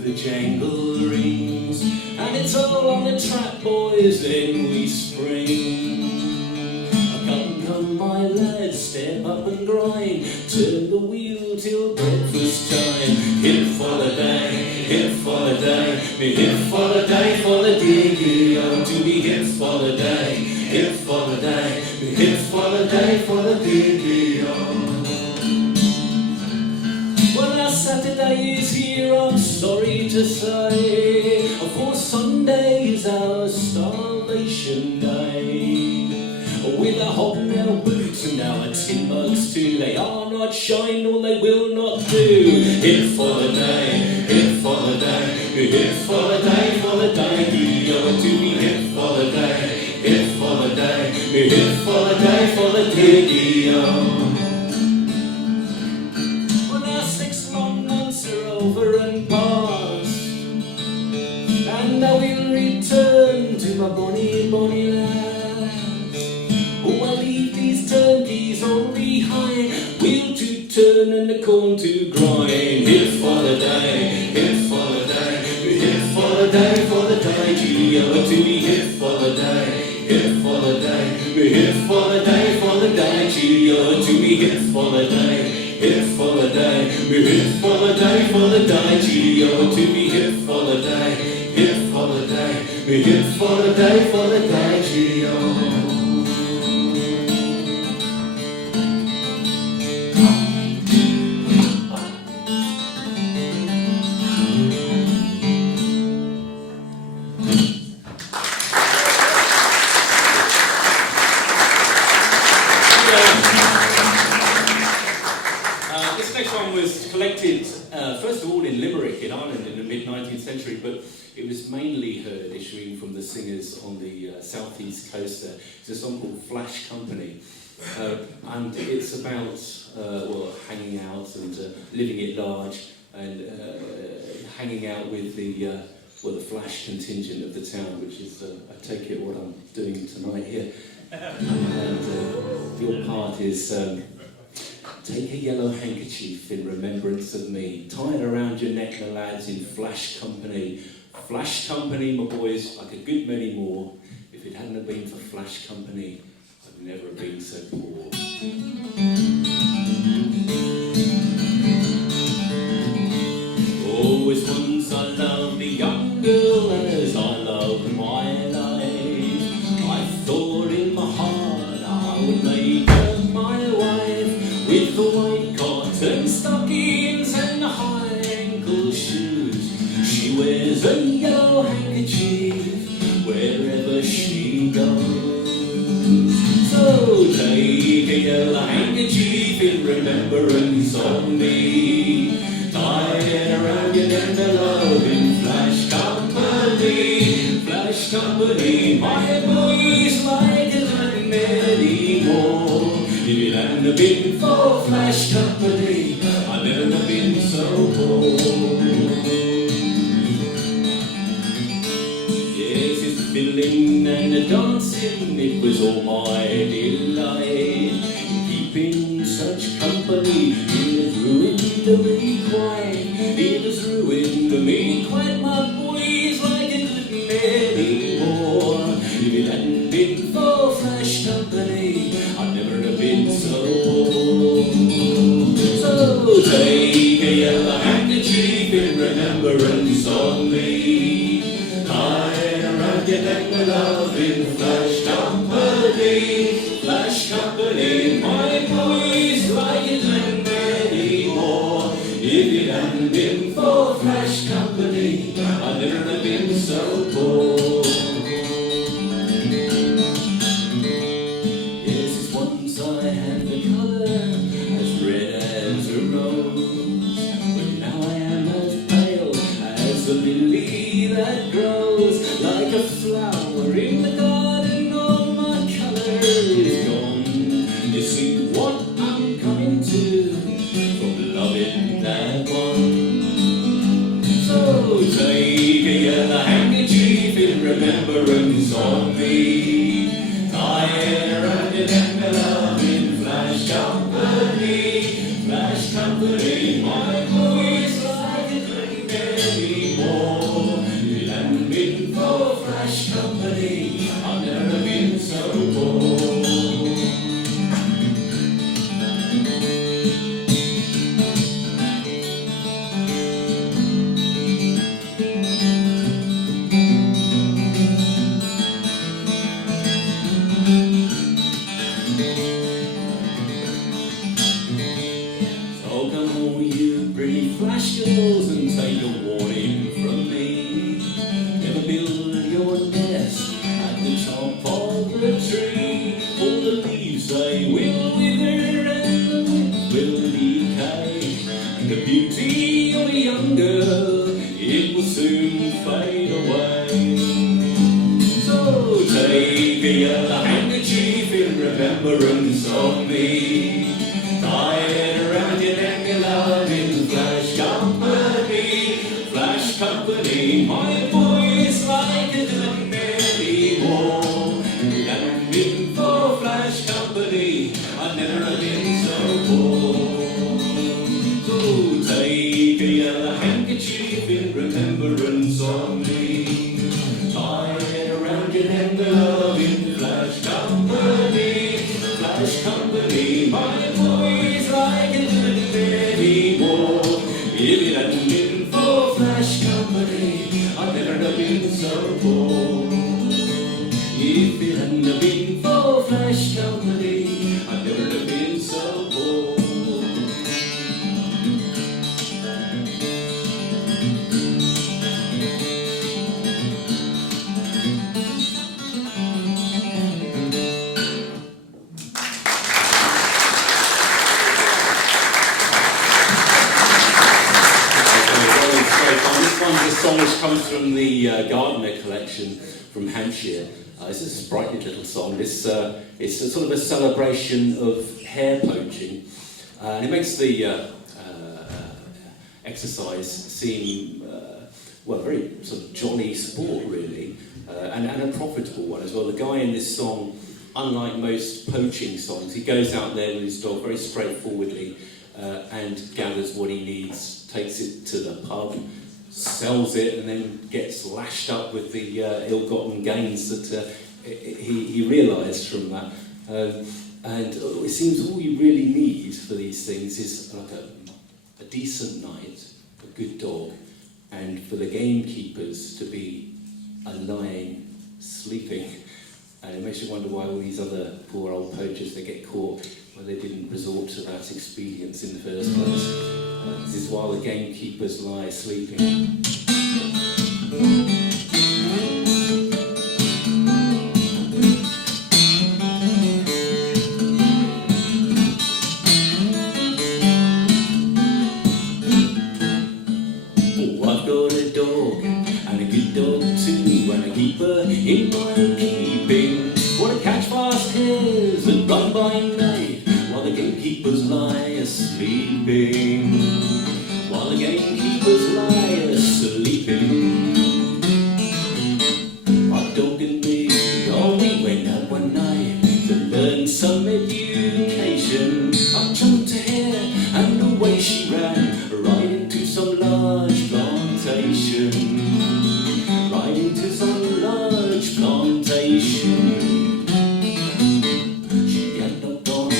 The jangle rings, and it's all on the track, boys, then we spring. Come, come, my lads, step up and grind. Turn the wheel till breakfast time. Hip for the day, hip for the day, me hip for the day for the diggy. Oh, to be hip for the day, hip for the day, me hip for the day for the diggy. Oh. Well, now Saturday is here, I'm sorry to say, for Sunday is our starvation day. With our hobnail boots and our tin mugs too, they are not shine or they will not do. Hip for the day, hip for the day, hip for the day for the diggy. Oh, to me hip for the day, hip for the day, hip for the day for the diggy. Oh. Over and past, and I will return to my bonny, bonny land. Oh, I'll leave these turkeys on behind, wheel to turn and the corn to grind. Hip for the day, hip for the day, hip for the day for the diggy. Oh, to me hip for the day, hip for the day, hip for the day for the diggy. Oh, to me hip for the day, hip for the day, hip for the day for the diggy. Oh, to me hip for the day, hip for the day, hip for the day for the diggy. Oh. wine was collected, first of all, in Limerick, in Ireland, in the mid-19th century, but it was mainly heard issuing from the singers on the southeast coast there. It's a song called Flash Company, and it's about hanging out and living at large, and hanging out with the Flash contingent of the town, which is, I take it, what I'm doing tonight here. And your part is, take a yellow handkerchief in remembrance of me, tie it around your neck, my lads, in Flash Company. Flash Company, my boys, like a good many more. If it hadn't have been for Flash Company, I'd never have been so poor. Always once I loved a young girl as I loved my life. I thought in my heart I would make her my wife, with the white cotton stockings and the high ankle shoes. She wears a yellow handkerchief wherever she goes. So take a yellow handkerchief in remembrance of me. Tie it around your neck, my love, in Flash Company. Flash Company, my boys like it anymore. If it hadn't have been for Flash Company, I'd never have been so poor. Yes, it's the fiddling and the dancing, it was all my delight. Keeping such company, it has ruined me quite. It has ruined me quite, my boys, like it couldn't anymore. If it hadn't been for Flash Company, I'd never have been so poor. So take a yellow handkerchief in remembrance of me. Tie it around your neck, my love, in Flash Company. Flash Company, my boys, like it and many more. If it hadn't been for Flash Company, I'd never have been so poor. Yes, it's once I had the colour as red as a rose, but now I am as pale as a lily that grows. Like a flower in the garden, all my colour is gone. You see what I'm coming to from loving that one. So take a yellow handkerchief in remembrance of me. Tie it around your neck, my love, in Flash Company. Flash Company, my boys, like it couldn't anymore. If it hadn't been for Flash Company, I'd never have been so poor. So come on, you pretty Flash girls, and take a warning from me. Never build your nest at the top of the tree, for the leaves they will wither and the wind will decay, and the beauty of a young girl, it will soon fade away. So take a yellow handkerchief in remembrance of me. Tie it around your neck, my love, in Flash Company. Flash Company, my boys, like it and many more. If it hadn't been for Flash Company, I'd never have been so poor. So take a yellow handkerchief in remembrance of me. Tie it around your neck, my love, in Flash Company. Flash Company, my boys, like it and many more. If it hadn't been for Flash Company, I'd never have been so poor. If it hadn't have been for Flash Company, I'd never have been so poor. comes from the Gardner collection from Hampshire. This is a sprightly little song. It's a sort of a celebration of hare poaching. And it makes the exercise seem, well, very sort of jolly sport, really, and a profitable one as well. The guy in this song, unlike most poaching songs, he goes out there with his dog very straightforwardly and gathers what he needs, takes it to the pub, sells it, and then gets lashed up with the ill-gotten gains that he realised from that. And it seems all you really need for these things is like a decent night, a good dog, and for the gamekeepers to be lying, sleeping. And it makes you wonder why all these other poor old poachers, they get caught, well, they didn't resort to that expedience in the first place. This is while the gamekeepers lie sleeping. In my keeping, what a catch fast hares that run by night while the gamekeepers lie sleeping. While the gamekeepers lie sleeping. My dog and me, oh, we went out one night to learn some education. I jumped a hare and away she ran, right into some large plantation. Right into some large plantation. She had not gone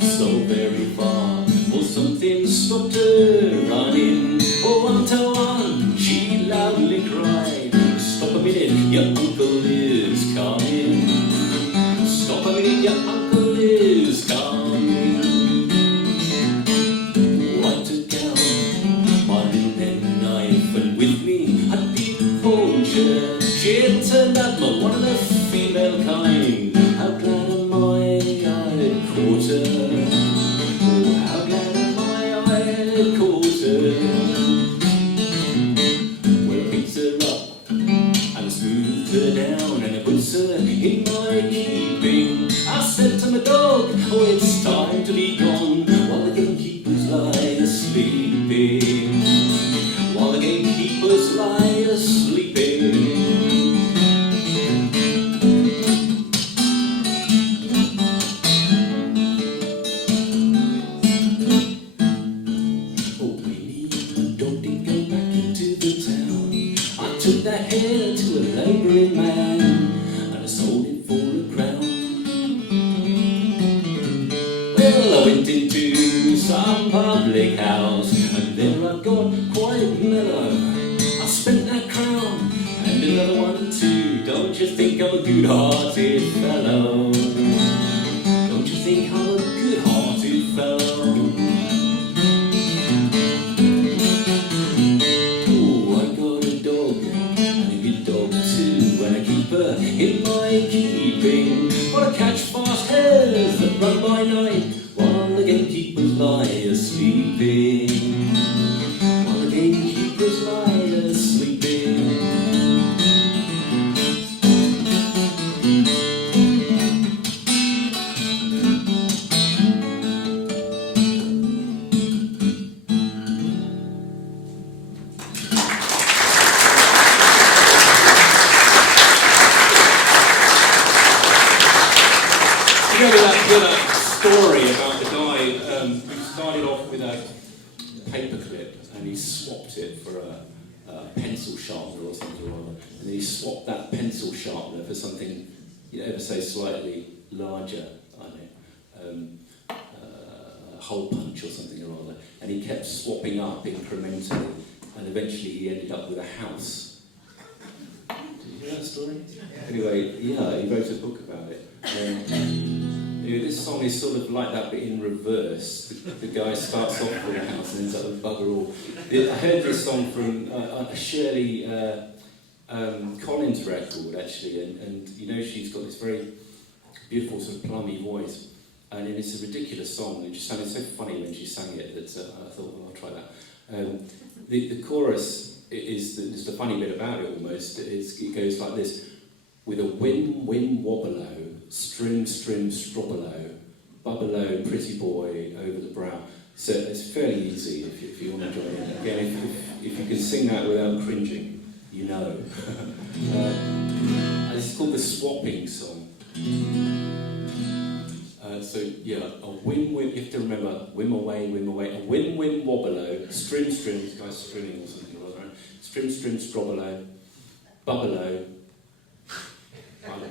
so very far, for something stopped her running. Oh, 1-to-1, she loudly cried, stop a minute, your uncle is coming. Stop a minute, your uncle is coming. I took out my little penknife, and with me I did poacher. She had turned out one of the female kind. How glad am I had caught her. Oh, how glad am I had caught her. Well, I picked her up and I smoothed her down and I puts her in my keeping. I said to my dog, oh, it's time to be gone, while the gamekeepers lie sleeping. While the gamekeepers lie sleeping. Took that hare to a labouring man and I sold it for a crown. Well, I went into some public house and there I got quite mellow. I spent that crown and another one too. Don't you think I'm a good-hearted fellow? Don't you think I'm a good-hearted fellow? In my keeping, what a catch fast hares that run by night while the gamekeepers lie sleeping. While the gamekeepers lie sleeping. Story about the guy who started off with a paperclip and he swapped it for a pencil sharpener or something or other, and then he swapped that pencil sharpener for something, you know, ever so slightly larger, I don't know, a hole punch or something or other, and he kept swapping up incrementally, and eventually he ended up with a house. Did you hear that story? Anyway, yeah, he wrote a book about it. This song is sort of like that, but in reverse. The guy starts off with a house and ends up with bugger all. I heard this song from a Shirley Collins record, actually, and you know, she's got this very beautiful sort of plummy voice, and it's a ridiculous song. It just sounded so funny when she sang it that I thought, well, I'll try that. The chorus is the funny bit about it almost. It goes like this: with a whim, whim, wobble-o, strim, strim, strobble-o, bubble-o, pretty boy over the brow. So it's fairly easy if you want to join in. Again, if you can sing that without cringing, you know. It's called the swapping song. So yeah, a whim, whim, you have to remember, whim away, a whim, whim, wobble-o, strim, strim, this guy's strimming or something or other, right? Strim, strim, strobble-o, bubble-o, I don't know,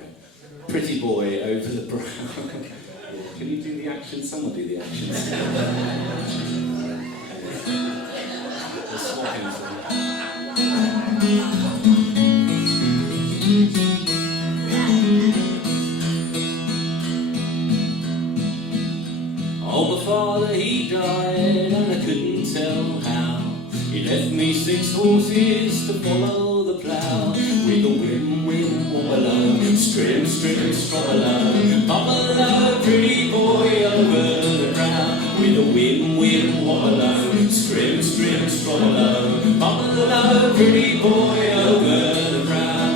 pretty boy over the brow. Yeah, can you do the action? Someone do the actions. The swapping song. Oh, my father, he died, and I couldn't tell how. He left me 6 horses to follow the plough. With a whim, whim, wobble-o, strim, strim, strobble-o, bubble-o, pretty boy over the brow. With a whim, whim, wobble-o, strim, strim, strobble-o, bubble-o, pretty boy over the brow.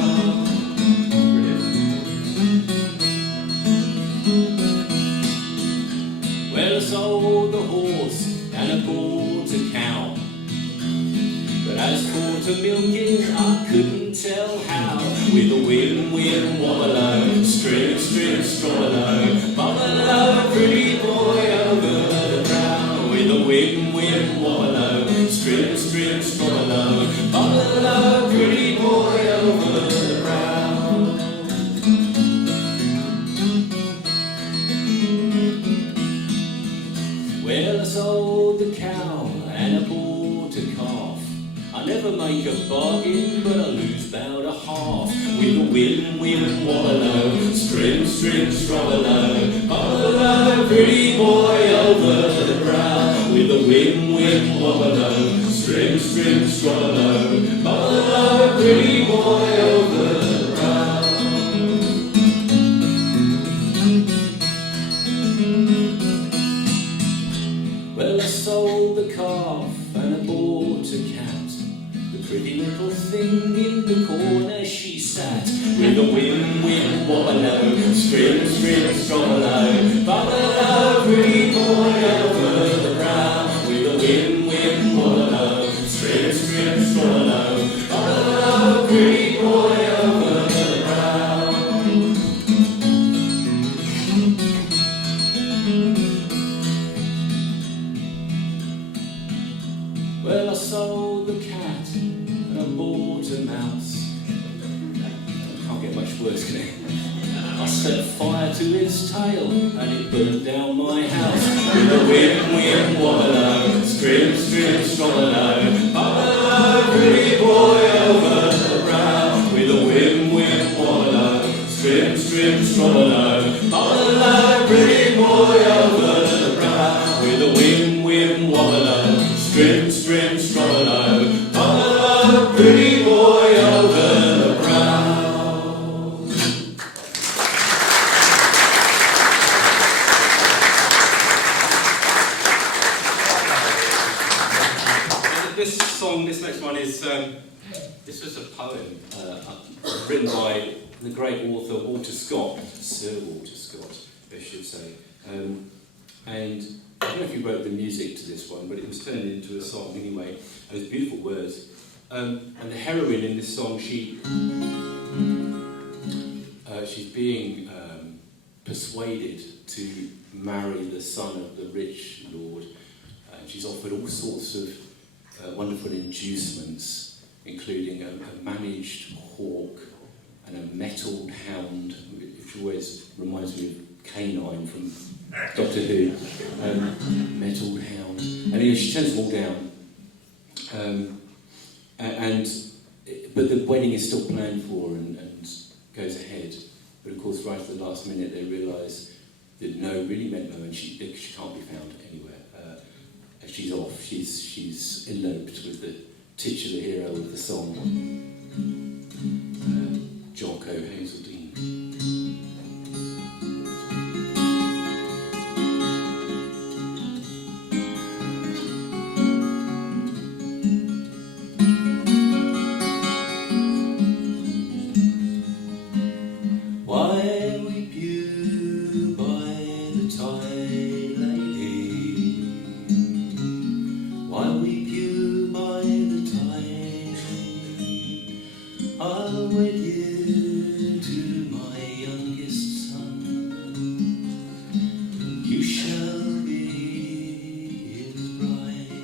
Well, I sold the horse and I bought a cow. But as for to milking, I couldn't tell how. With a whim, whim, wobble-o, strim, strim, strobble-o, bubble-o, pretty boy over the brow. With a whim, whim, wobble-o, strim, strim, strobble-o, bubble-o, pretty boy over the brow. Well, I sold the cow and I bought a calf. I never make a bargain, but I lose about a half. With a whim, whim, wobble-o, strim, strim, strobble-o, bubble-o, pretty boy over the brow. With a whim, whim, wobble-o, strim, strim, strobble-o, bubble-o, pretty boy over the brow. Well, I sold the calf and I bought a cat. The pretty little thing in the corner she sat. With a whim, whim, wobble-o, strim, strim, strobble-o, bubble-o, pretty boy over the brow. With a whim, whim, wobble-o, strim, strim, strobble-o, bubble-o, pretty boy over the brow. Well, I sold the cat and I bought a mouse. Can't get much worse, can it? I set fire to its tail and it burned down my house. With a whim, whim, wobble-o, strim, strim, strobble-o, bubble-o, pretty boy over the brow. With a whim, whim, wobble-o, strim, strim, strobble-o, bubble-o, pretty boy over the brow. With a whim, whim, wobble-o, strim, strim, strobble-o, bubble-o, pretty boy over the brow. This next one is, this was a poem written by the great author Walter Scott, Sir Walter Scott, I should say. And I don't know if he wrote the music to this one, but it was turned into a song anyway, and it's beautiful words. And the heroine in this song, she's being persuaded to marry the son of the rich lord, and she's offered all sorts of wonderful inducements, including a managed hawk and a mettled hound, which always reminds me of Canine from Doctor Who. Mettled hound. And anyway, she turns them all down. But the wedding is still planned for and goes ahead. But of course, right at the last minute, they realise that no really meant no, and she can't be found anywhere. She's off. She's eloped with the titular hero of the song, Jocko Hazeldean. Why weep you by the tide, lady? Why weep you by the tide? I'll wed you to my youngest son. You shall be his bride.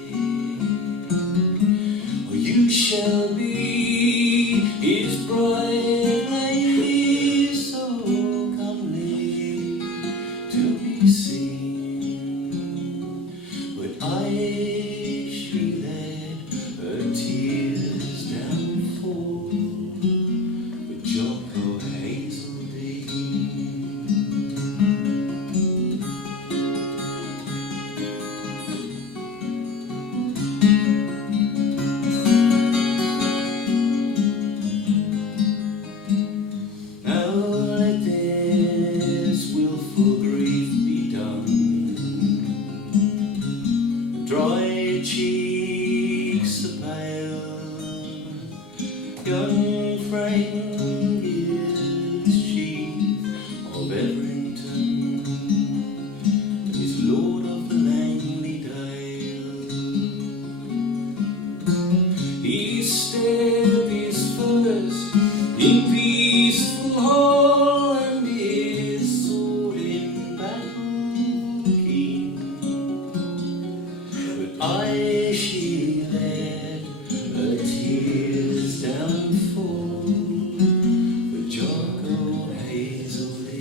Oh, you shall be his bride, lady, so comely to be seen. But she let her tears down fall for Jocko Hazeldean. Now let this wilful grief be done. Dry cheeks are pale. Young Frank is chief of Everington. He's lord of the Langley Dale. He stabbed his first in peaceful hall, and his sword in battle keen. But she let her tears down fall for Jocko Hazeldean.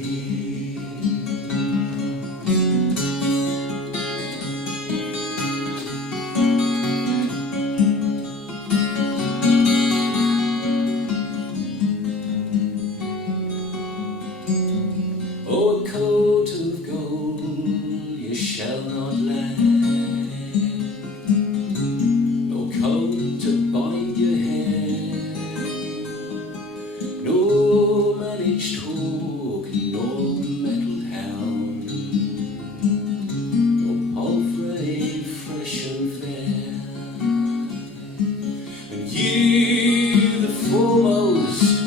Oh, a coat of gold you shall not lack, no coat to bind your hair, no managed hawk, no metal hound, no palfrey fresh and fair. And you, the foremost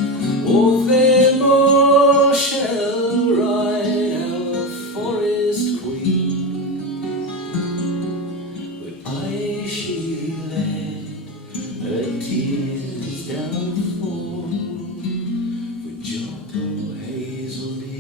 of them all, shall ride our forest queen. But she let her tears down fall for Jocko Hazeldean.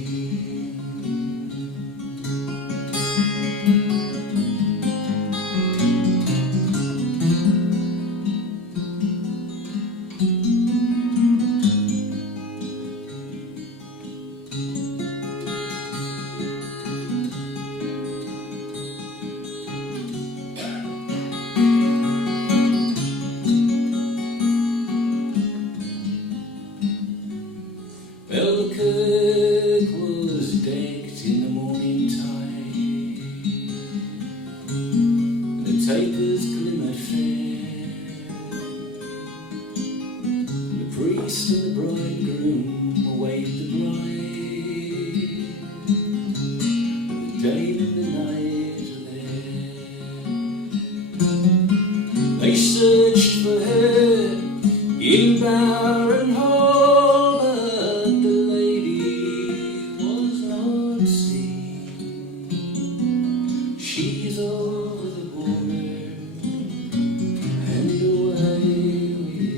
Well, the kirk was decked in the morning tide, and the tapers glimmered fair. The priest and the bridegroom await the bride, and the day and the night are there. They searched for her in barren hall, but the lady was not seen. She's over the border and away with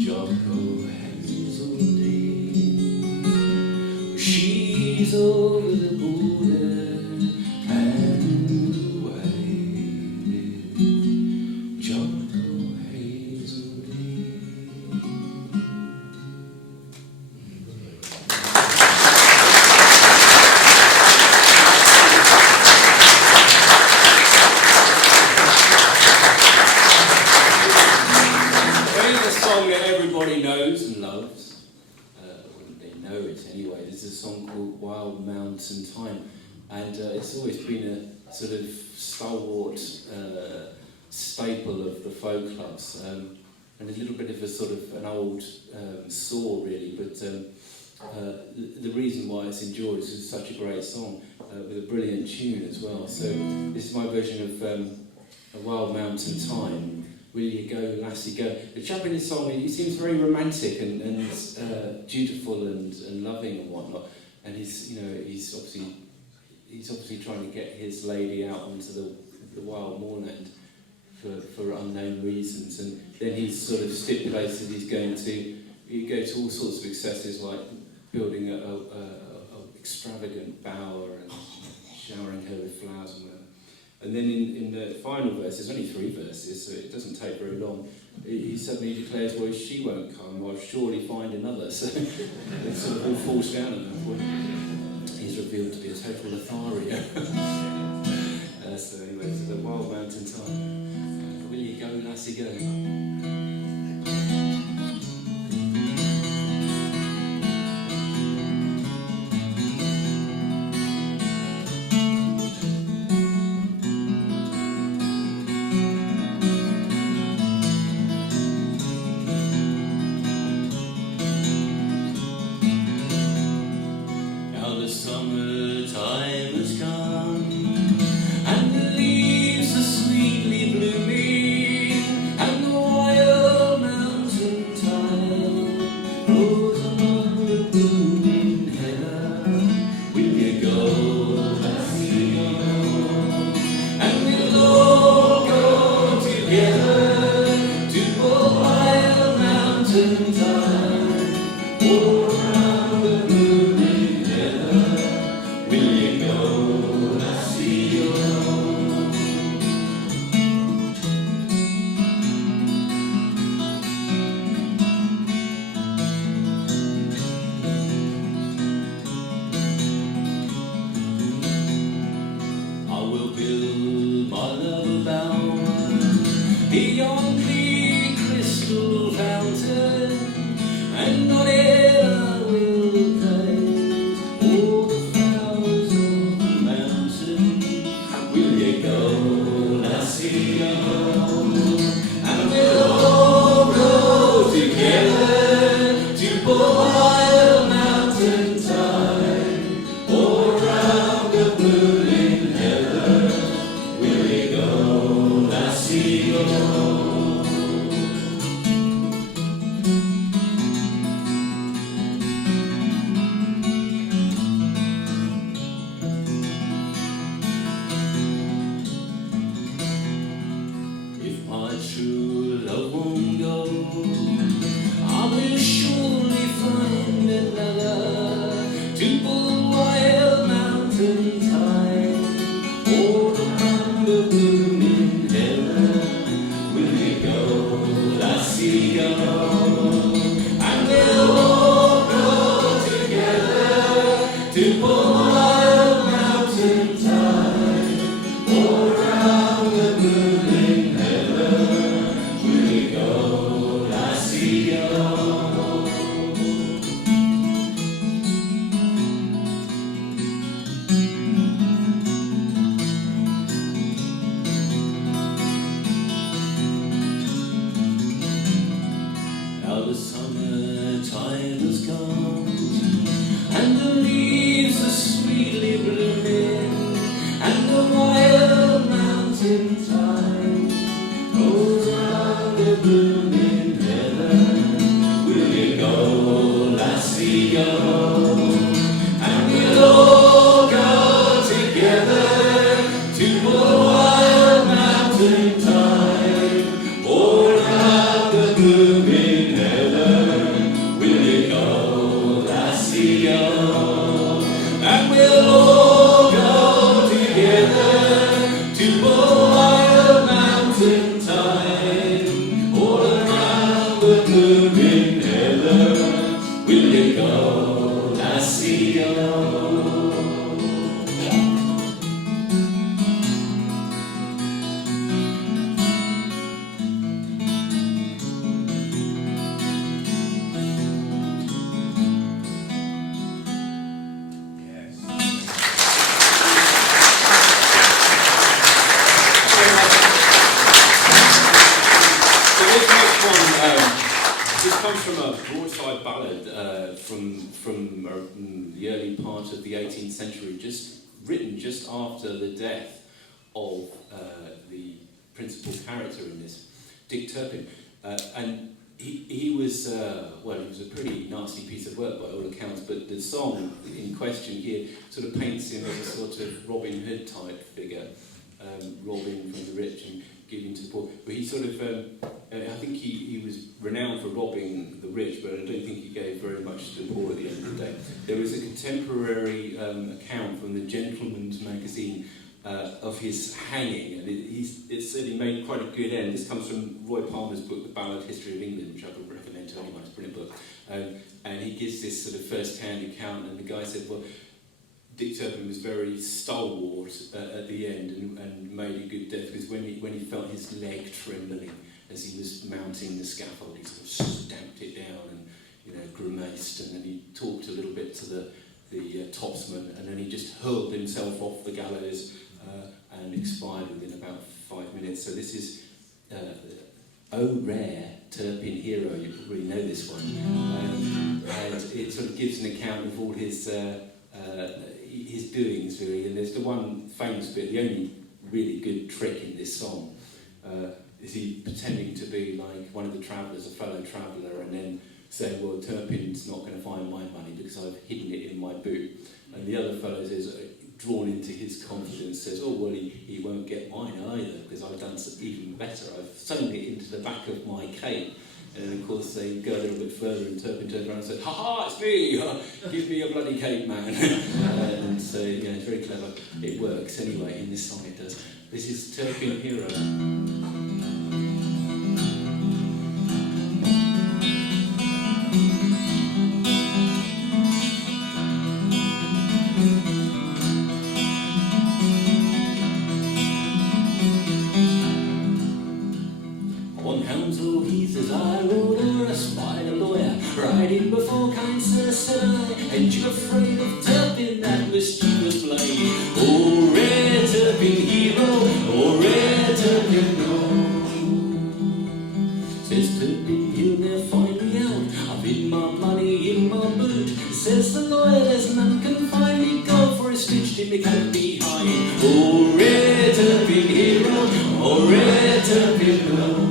Jocko Hazeldean. She's over the border and away with Jocko Hazeldean. Here's a song that everybody knows and loves. They know it anyway. This is a song called Wild Mountain Time, and it's always been a sort of stalwart staple of the folk clubs, and a little bit of a sort of an old saw really, but the reason why it's endured is it's such a great song with a brilliant tune as well. So this is my version of A Wild Mountain Time, will you go, lassie, go. The chap in his song, he seems very romantic and dutiful and loving and whatnot. And he's obviously trying to get his lady out onto the wild moorland for unknown reasons. And then he sort of stipulates that he's going to go to all sorts of excesses, like building a extravagant bower and showering her with flowers and whatever. And then in the final verse, there's only 3 verses, so it doesn't take very long, he suddenly declares, well, if she won't come, I'll surely find another. So it sort of all falls down at that point. He's revealed to be a total Lothario. So anyway, to the wild mountain time. Will you go, lassie, go? Summertime has come, and the leaves are sweetly blooming, and the wild mountain thyme grows among the blooming heather. Will you go, lassie, go? And we'll all go together to a wild mountain thyme, all around the blooming heather. Will you go, lassie, go? I will build my love a bower beyond the crystal fountain, and on it I will place all the flowers of the mountain. Will you go, lassie, go? And we'll all go together to a wild mountain thyme, all around the blooming heather. Will you go, lassie, go? If my true love won't go, I will surely find another to pull wild mountain thyme, all around the blooming heather. Will you go, lassie, go? And we'll all go together to pull wild mountain thyme, all around the blooming heather. Will you go, lassie, go? Now the summertime has come, and the leaves are sweetly blooming, and the wild mountain thyme goes round the blooming heather. Will you go, lassie, go? And we'll all go together to a wild mountain thyme, all around the blooming heather. Will you go, lassie, go? And we'll all go together to a wild mountain thyme, all around the blooming heather. Will you go, lassie, go? So this next one, this comes from a broadside ballad from the early part of the 18th century, written just after the death of the principal character in this. Dick Turpin, and he was well, he was a pretty nasty piece of work by all accounts. But the song in question here sort of paints him as a sort of Robin Hood type figure, robbing from the rich and giving to the poor. But he sort of, I think he was renowned for robbing the rich, but I don't think he gave very much to the poor at the end of the day. There was a contemporary account from the Gentleman's magazine of his hanging, and it said he made quite a good end. This comes from Roy Palmer's book, The Ballad History of England, which I would recommend to anyone. It's a brilliant book. And he gives this sort of first-hand account, and the guy said, well, Dick Turpin was very stalwart at the end and made a good death, because when he felt his leg trembling as he was mounting the scaffold, he sort of stamped it down and, you know, grimaced, and then he talked a little bit to the topsman, and then he just hurled himself off the gallows and expired within about 5 minutes. So this is Oh Rare Turpin Hero. You probably know this one, and it sort of gives an account of all his doings, really. And there's the one famous bit, the only really good trick in this song, is he pretending to be like one of the travellers, a fellow traveller, and then saying, well, Turpin's not going to find my money because I've hidden it in my boot. And the other fellow says, drawn into his confidence, says, oh, well, he won't get mine either because I've done even better. I've sewn it into the back of my cape. And then, of course, they go a little bit further, and Turpin turns around and says, ha-ha, it's me! Give me your bloody cape, man. And so, yeah, it's very clever. It works anyway. In this song it does. This is Turpin Hero. Riding before kind sir, said I, ain't you afraid of Turpin, that mischievous blade? Oh, rare Turpin hero, oh, rare Turpin no. Says Turpin, he'll never find me out, I've hid my money in my boot. Says the lawyer, there's none can find me, go for a stitched in the coat behind. Oh, rare Turpin hero, oh, rare Turpin no.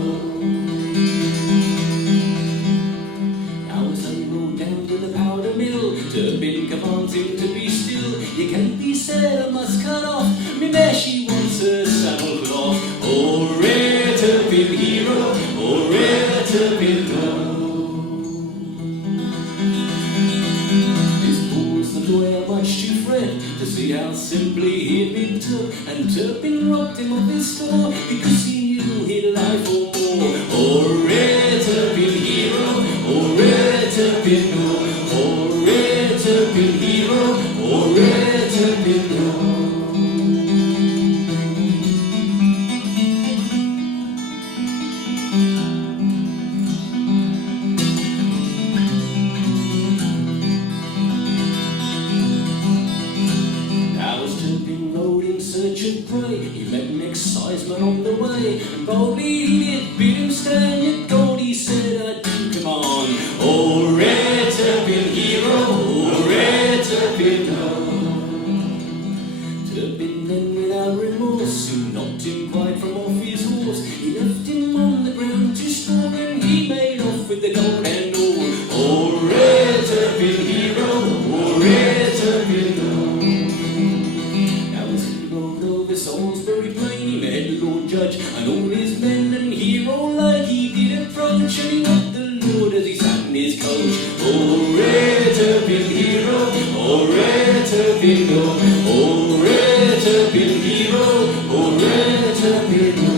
Turpin commands him to be still. You can't be said, I must cut off. Me mare, she wants her saddle cloth. Oh, rare Turpin hero, oh, rare Turpin no. This poor's the lawyer much too fret to see how simply he'd been took. And Turpin robbed him of his store because he knew he'd lie for more. Oh, rare Turpin hero, oh, rare Turpin no. Oh, rare Turpin hero, oh, rare Turpin no. Now as Turpin rode in search of prey, he met an exciseman on the way, and boldly he did bid him stand, yet gold he said, I do command. Oh, rare Turpin hero, oh, rare Turpin no. Turpin then without remorse soon knocked him quite from off his horse. He left him on the ground to store, and he made off with the gold and all. Oh, rare Turpin hero, oh, rare Turpin no. Now as he rode over Salisbury Plain, he met the Lord Judge and all his men, and hero like he did approach, and he knocked the Lord as he sat in his coach. Oh, rare Turpin hero, oh, rare Turpin no. Oh, rare Turpin hero, oh, rare Turpin no.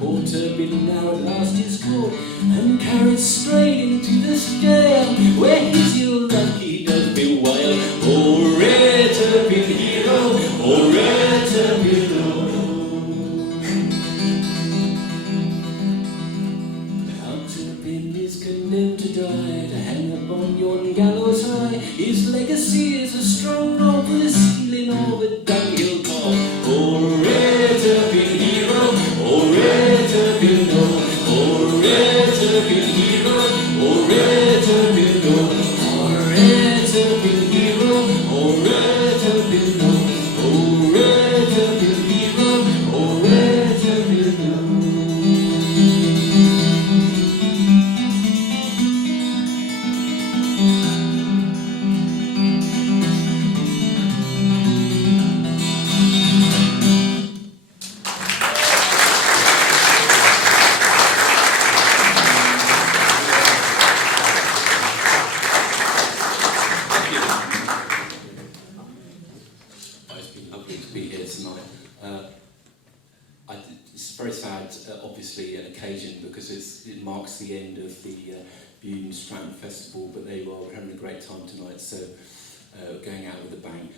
Poor Turpin now at last is caught and carried straight into the jail, where his ill luck he does bewail. Oh, rare Turpin hero, oh, rare Turpin no. Now Turpin is condemned to tonight. It's a very sad, obviously, an occasion because it marks the end of the Bude Stratton Festival, but there you are, we're having a great time tonight, so going out with a bang.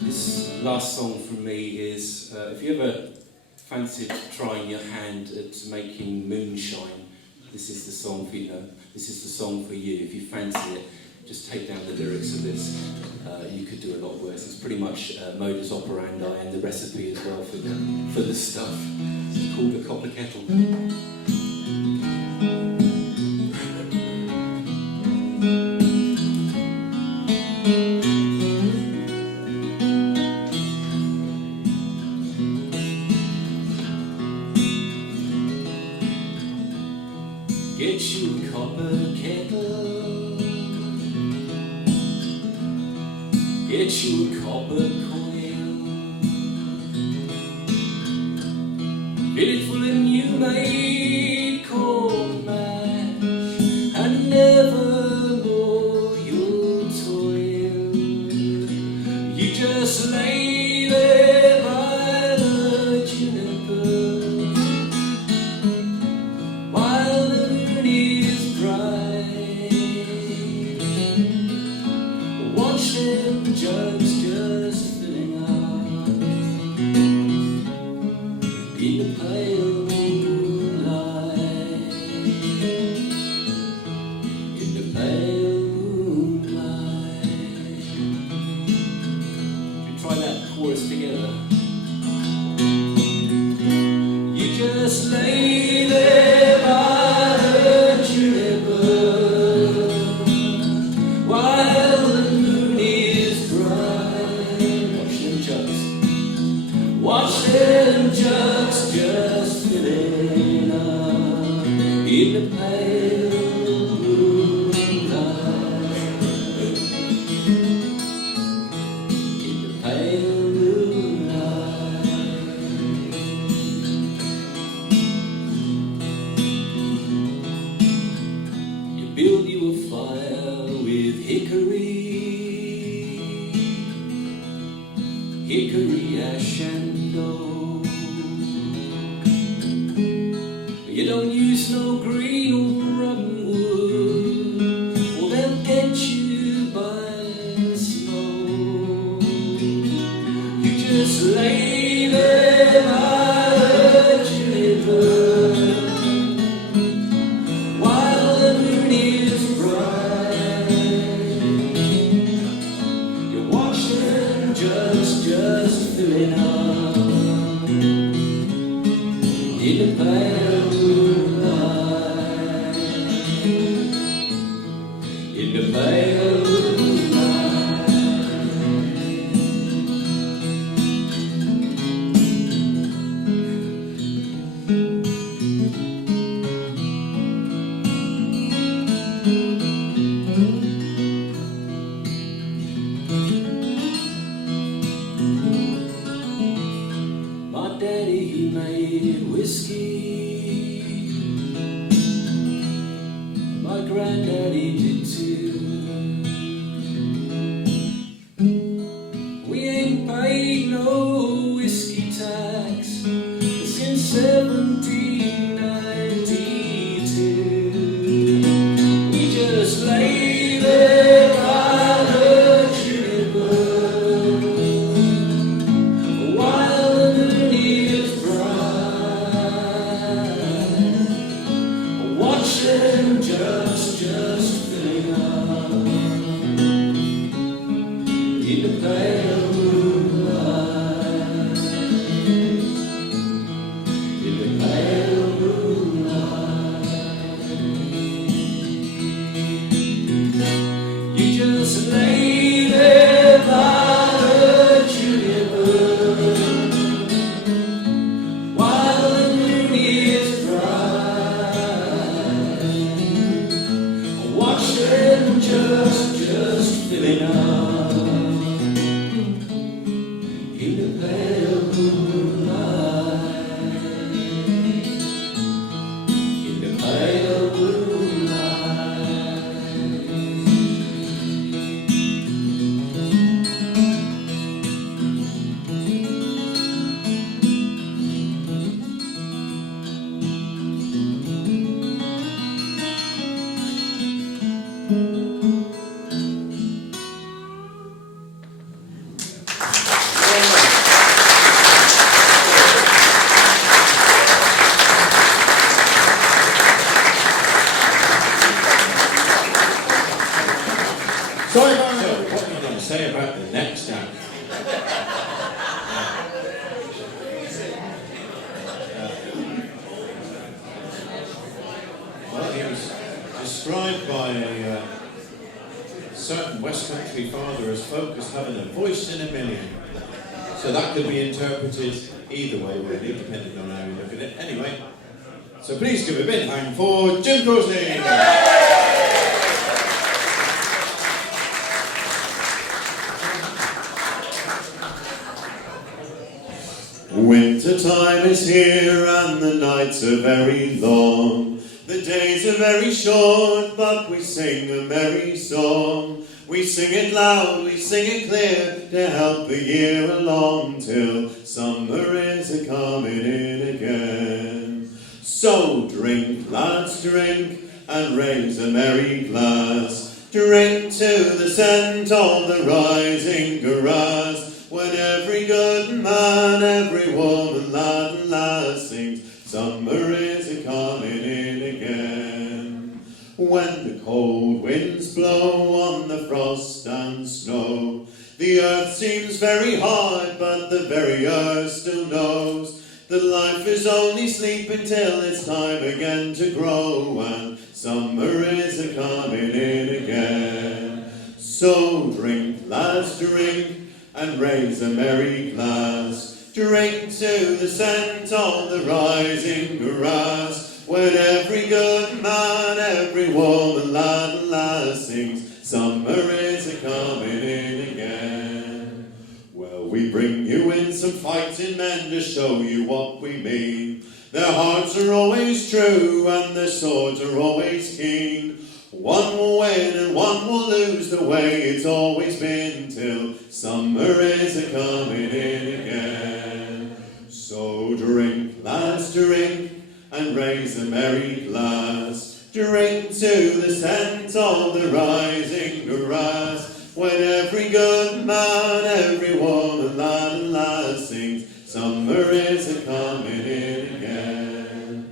This last song from me is, if you ever fancied trying your hand at making moonshine, this is the song for you. This is the song for you. If you fancy it, just take down the lyrics of this. You could do a lot worse. It's pretty much modus operandi and the recipe as well for the stuff. It's called the Copper Kettle. Get you a copper kettle, get you a copper coil, fill it full of new made corn mash, and never more you'll toil. You just lay there by the juniper while the moon is bright. Watch them jugs just filling up in the pale moonlight, in the pale moonlight. Should we try that chorus together? You just lay there by the juniper while the moon is bright. Watch them jugs just filling up in the pale moonlight, in the pale moonlight. You build you a fire with hickory, ash and oak. You don't use no green or rotten wood, or they'll get you by the smoke. You just lay there by the juniper while the moon is bright. You watch them just filling up in the pale moonlight, in the pale moonlight. My daddy, he made whiskey. My granddaddy did too. We ain't paid no whiskey tax since 1792. We just lay there by the juniper while the moon is bright. Watch them just filling up in the pale moonlight, in the pale moonlight. You just lay there by the juniper while the moon is bright. Watch them just filling up in the pale moonlight, in the pale moonlight. by a certain West Country father as folk as having a voice in a million. So that could be interpreted either way, really, depending on how you look at it. Anyway, so please give a big hand for Jim Crossley. Winter time is here and the nights are very long. The days are very short, but we sing a merry song. We sing it loud, we sing it clear, to help the year along till summer is a-coming in again. So drink, lads, drink, and raise a merry glass. Drink to the scent of the rising grass, when every good man, every woman, lad and lass sings, summer is a-coming in again. When the cold winds blow on the frost and snow, the earth seems very hard, but the very earth still knows that life is only sleep until it's time again to grow, and summer is a-coming in again. So drink, lads, drink, and raise a merry glass. Drink to the scent of the rising grass, when every good man, every woman, lad and lass sings, summer is a-coming in again. Well, we bring you in some fighting men to show you what we mean. Their hearts are always true and their swords are always keen. One will win and one will lose, the way it's always been, till summer is a-coming in again. So drink, lads, drink, and raise a merry glass. Drink to the scent of the rising grass, when every good man, every woman, lad and lass sings, summer is a-coming in again.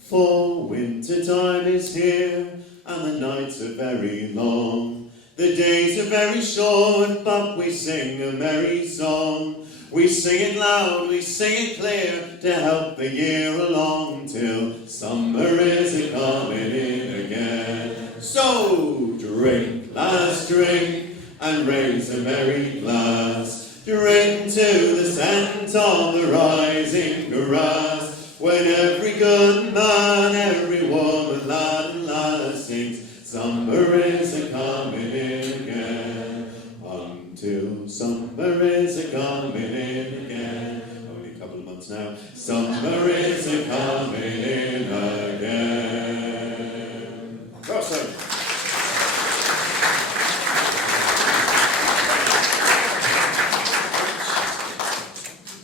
For winter time is here, and the nights are very long. The days are very short, but we sing a merry song. We sing it loud, we sing it clear, to help the year along, till summer is a-coming in again. So drink, lads, drink, and raise a merry glass. Drink to the scent of the rising grass, when every good man, every woman, lad and lass sings, summer is a-coming in again. Until summer is a-coming in again. Only a couple of months now. Summer is a-coming in again. Awesome.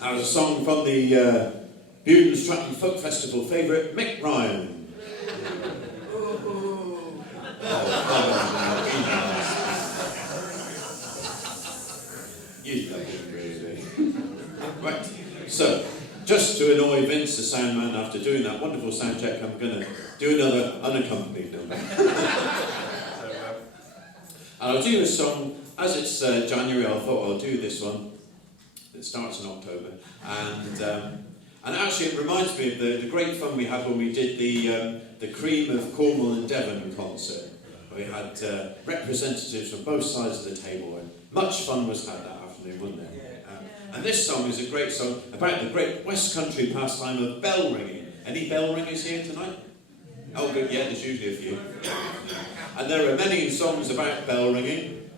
That was a song from the Bude and Stratton Folk Festival favourite, Mick Ryan. You know him, really. Right, so, just to annoy Vince, the sound man, after doing that wonderful sound check, I'm going to do another unaccompanied number. And I'll do a song, as it's January, I thought I'll do this one. It starts in October. And actually it reminds me of the great fun we had when we did the Cream of Cornwall and Devon concert. We had representatives from both sides of the table, and much fun was had that afternoon, wasn't there? And this song is a great song about the great West Country pastime of bell ringing. Any bell ringers here tonight? Oh good, yeah, there's usually a few. And there are many songs about bell ringing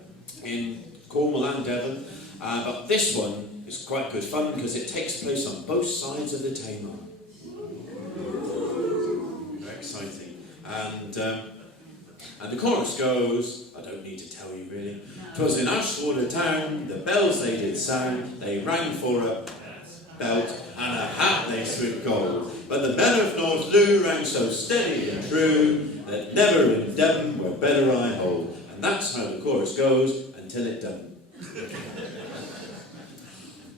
in Cornwall and Devon, but this one is quite good fun because it takes place on both sides of the Tamar. Very exciting. And the chorus goes, I don't need to tell you really. 'Twas in Ashwater town, the bells they did sound, they rang for a belt and a hat they threw gold. But the men of North Loo rang so steady and true, that never in Devon were better I hold. And that's how the chorus goes until it doesn't.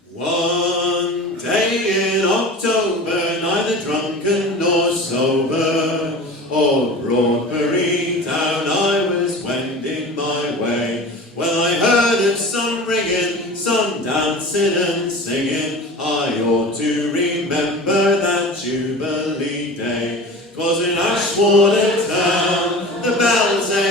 One day in October, neither drunken nor sober, o'er Broadbury town I was wending my way, when I heard of some ringing, some dancing and singing. I ought to remember that Jubilee day, 'twas in Ashwater town, the bells they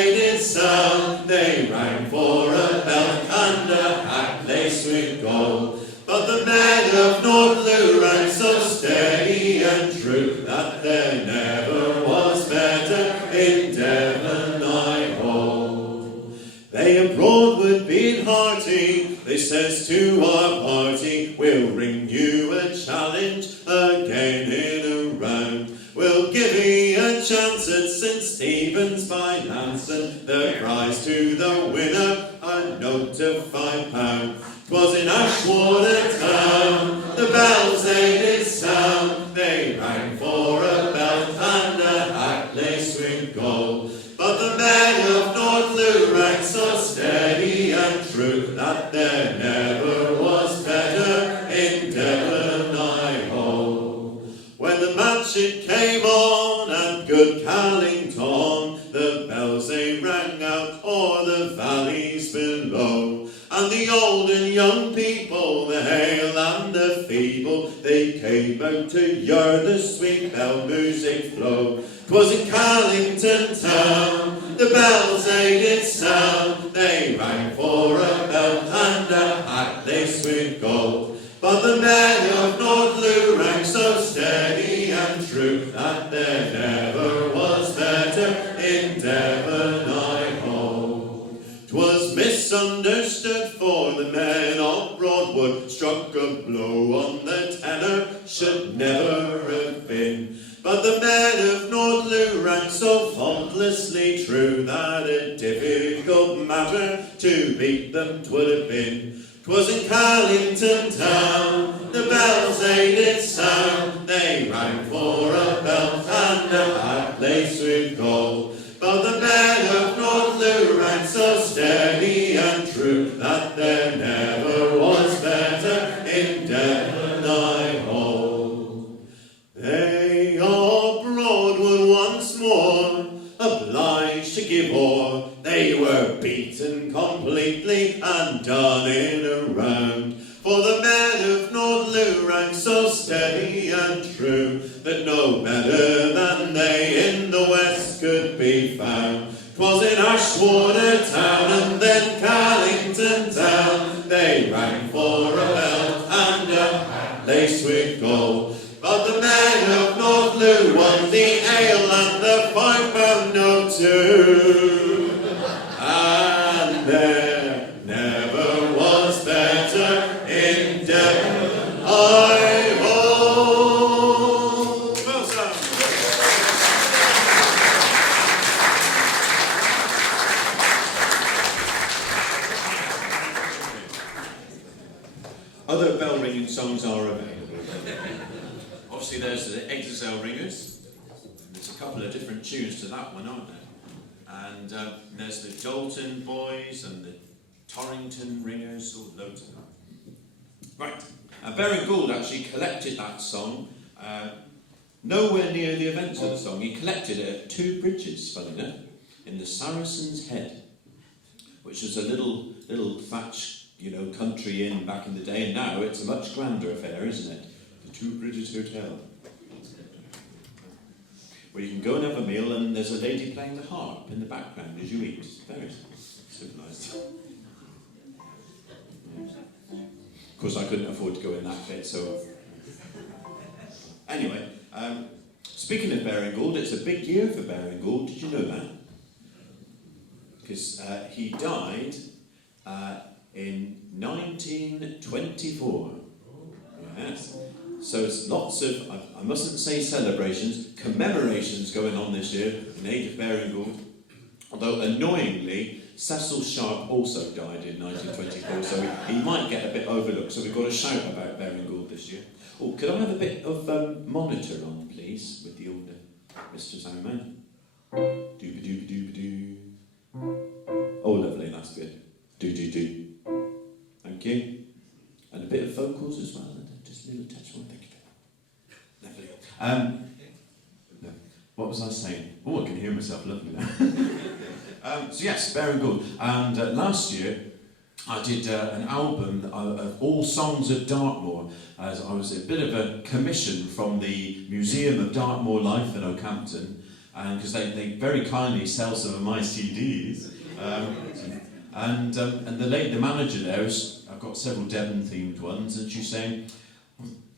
you a challenge again in a round. We'll give ye a chance at St Stephen's by Lance, and the prize to the winner, a note of £5. 'Twas in Ashwater town, the bells they did sound, they rang for a belt and a hat laced with gold. But the men of North rang so steady and true that there never was better in Devon, I ho. When the match it came on at good Callington, the bells they rang out o'er the valleys below. And the old and young people, the hale and the feeble, they came out to hear the sweet bell music flow. 'Twas in Callington town, the bells they did sound, they rang for a belt and a hat laced with gold. But the men of North rang so steady and true that there never was better in Devon, I ho. 'Twas misunderstood, for the men of Broadwood struck a blow on the tenor should never have been. But the men of North rang so faultlessly true that a difficult matter to beat them 'twould have been. 'Twas in Callington town, the bells they did sound, they rang for a belt and a hat laced with gold. But the men of North rang so steady and true that there never was better in Devon, I ho. They of Broadwood once more obliged to give o'er, they were beaten completely and done in a round. For the men of North rang so steady and true that no better than they in the west could be found. 'Twas in Ashwater town and then Callington town, they rang for a belt and a hat laced with gold. But the men of North won the ale and the £5 note too. And there never was better in Devon, I ho. Well done. Other bell ringing songs are available. Obviously there's the Exeter Ringers. There's a couple of different tunes to that one, aren't there? And there's the Dalton Boys and the Torrington Ringers, all loads of them. Right, Baron Gould actually collected that song nowhere near the events of the song. He collected it at Two Bridges, funny enough, in the Saracen's Head, which was a little thatch, country inn back in the day, and now it's a much grander affair, isn't it? The Two Bridges Hotel, where you can go and have a meal and there's a lady playing the harp in the background as you eat. It's very civilised. Of course, I couldn't afford to go in that bit, so... Anyway, speaking of Baron Gould, it's a big year for Baron Gould. Did you know that? Because he died in 1924. Yes. So it's lots of, I mustn't say celebrations, commemorations going on this year in aid of Baron Gould. Although annoyingly, Cecil Sharp also died in 1924, so he might get a bit overlooked. So we've got to shout about Baron Gould this year. Oh, could I have a bit of monitor on, please, with the older Mr. Soundman? Dooba-dooba-dooba-doo. Oh, lovely, that's good. Do-do-do. Thank you. And a bit of vocals as well. Just a little touch one. Thank you. Lovely. No. What was I saying? Oh, I can hear myself lovely now. So yes, Baron Gould. And last year, I did an album of all songs of Dartmoor. As I was a bit of a commission from the Museum of Dartmoor Life in Oakhampton, and because they very kindly sell some of my CDs. And the manager there is, I've got several Devon themed ones, and she's saying,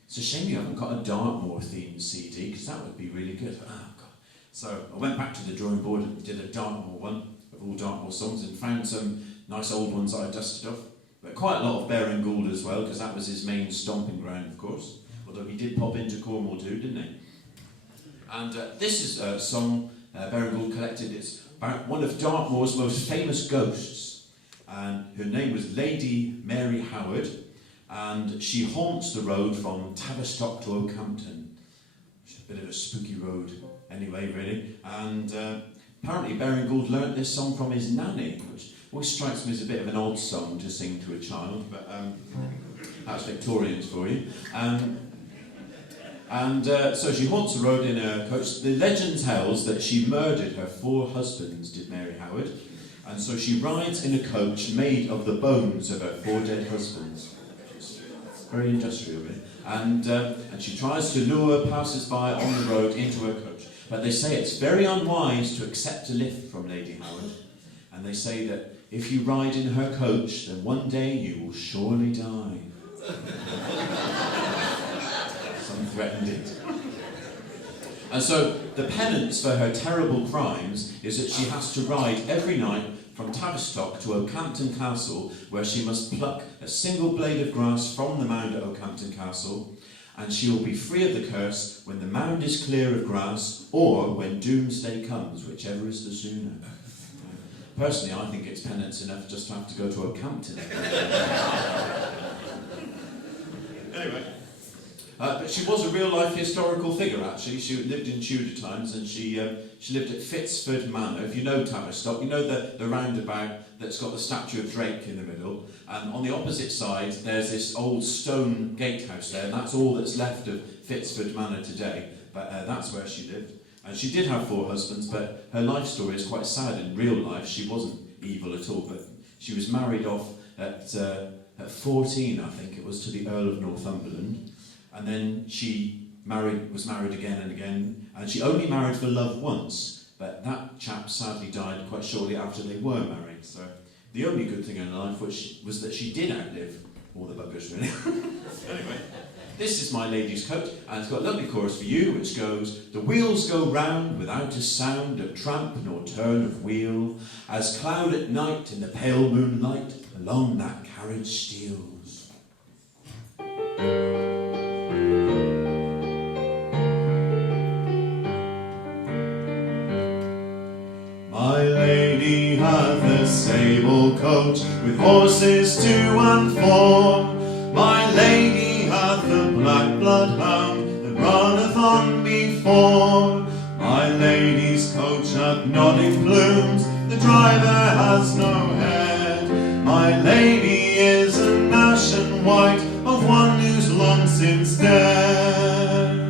it's a shame you haven't got a Dartmoor themed CD, because that would be really good. Oh, God. So I went back to the drawing board and did a Dartmoor one of all Dartmoor songs and found some nice old ones that I dusted off. But quite a lot of Baring Gould as well, because that was his main stomping ground, of course. Although he did pop into Cornwall too, didn't he? And this is a song Baring Gould collected. It's about one of Dartmoor's most famous ghosts. And her name was Lady Mary Howard. And she haunts the road from Tavistock to Oakhampton. It's a bit of a spooky road anyway, really. And apparently Baring Gould learnt this song from his nanny, which always strikes me as a bit of an odd song to sing to a child, but that's Victorians for you. So she haunts the road in a coach. The legend tells that she murdered her 4 husbands, did Mary Howard, and so she rides in a coach made of the bones of her 4 dead husbands. It's very industrial, really. And she tries to lure passers-by on the road into her coach. But they say it's very unwise to accept a lift from Lady Howard. And they say that if you ride in her coach, then one day you will surely die. Some threatened it. And so the penance for her terrible crimes is that she has to ride every night from Tavistock to Oakhampton Castle, where she must pluck a single blade of grass from the mound at Oakhampton Castle, and she will be free of the curse when the mound is clear of grass, or when doomsday comes, whichever is the sooner. Personally, I think it's penance enough just to have to go to Oakhampton. Anyway. But she was a real-life historical figure, actually. She lived in Tudor times, and she lived at Fitzford Manor. If you know Tavistock, you know the roundabout that's got the statue of Drake in the middle. And on the opposite side, there's this old stone gatehouse there, and that's all that's left of Fitzford Manor today. But that's where she lived. And she did have 4 husbands, but her life story is quite sad. In real life, she wasn't evil at all, but she was married off at 14, I think it was, to the Earl of Northumberland. And then she was married again and again, and she only married for love once, but that chap sadly died quite shortly after they were married. So the only good thing in her life was that she did outlive all the buggers, really. Anyway, this is my lady's coat, and it's got a lovely chorus for you, which goes: the wheels go round without a sound of tramp nor turn of wheel, as cloud at night in the pale moonlight along that carriage steals. My lady hath a sable coach with horses 2 and 4. My lady hath a black bloodhound that runneth on before. My lady's coach hath nodding plumes, the driver has no head. My lady is an ashen white of one who's long since dead.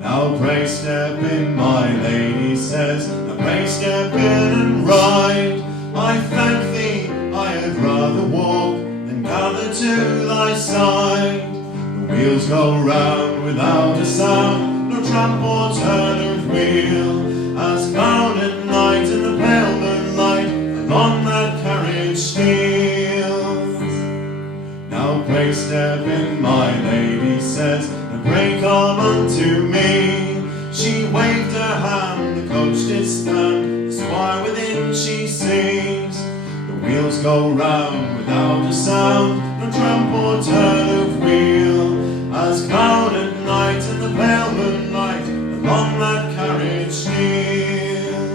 Now pray step in, my lady says, now pray step in and ride. I thank thee, I had rather walk than gather to thy side. The wheels go round without a sound, no tramp or turn of wheel, as cloud at night in the pale moonlight along that carriage steals. Now pray step in, my lady says, and pray come unto me. She waved her hand, the coach did stand, the squire within she sees. The wheels go round without a sound, no tramp or turn of wheel, as cloud at night in the pale moonlight along that carriage steals.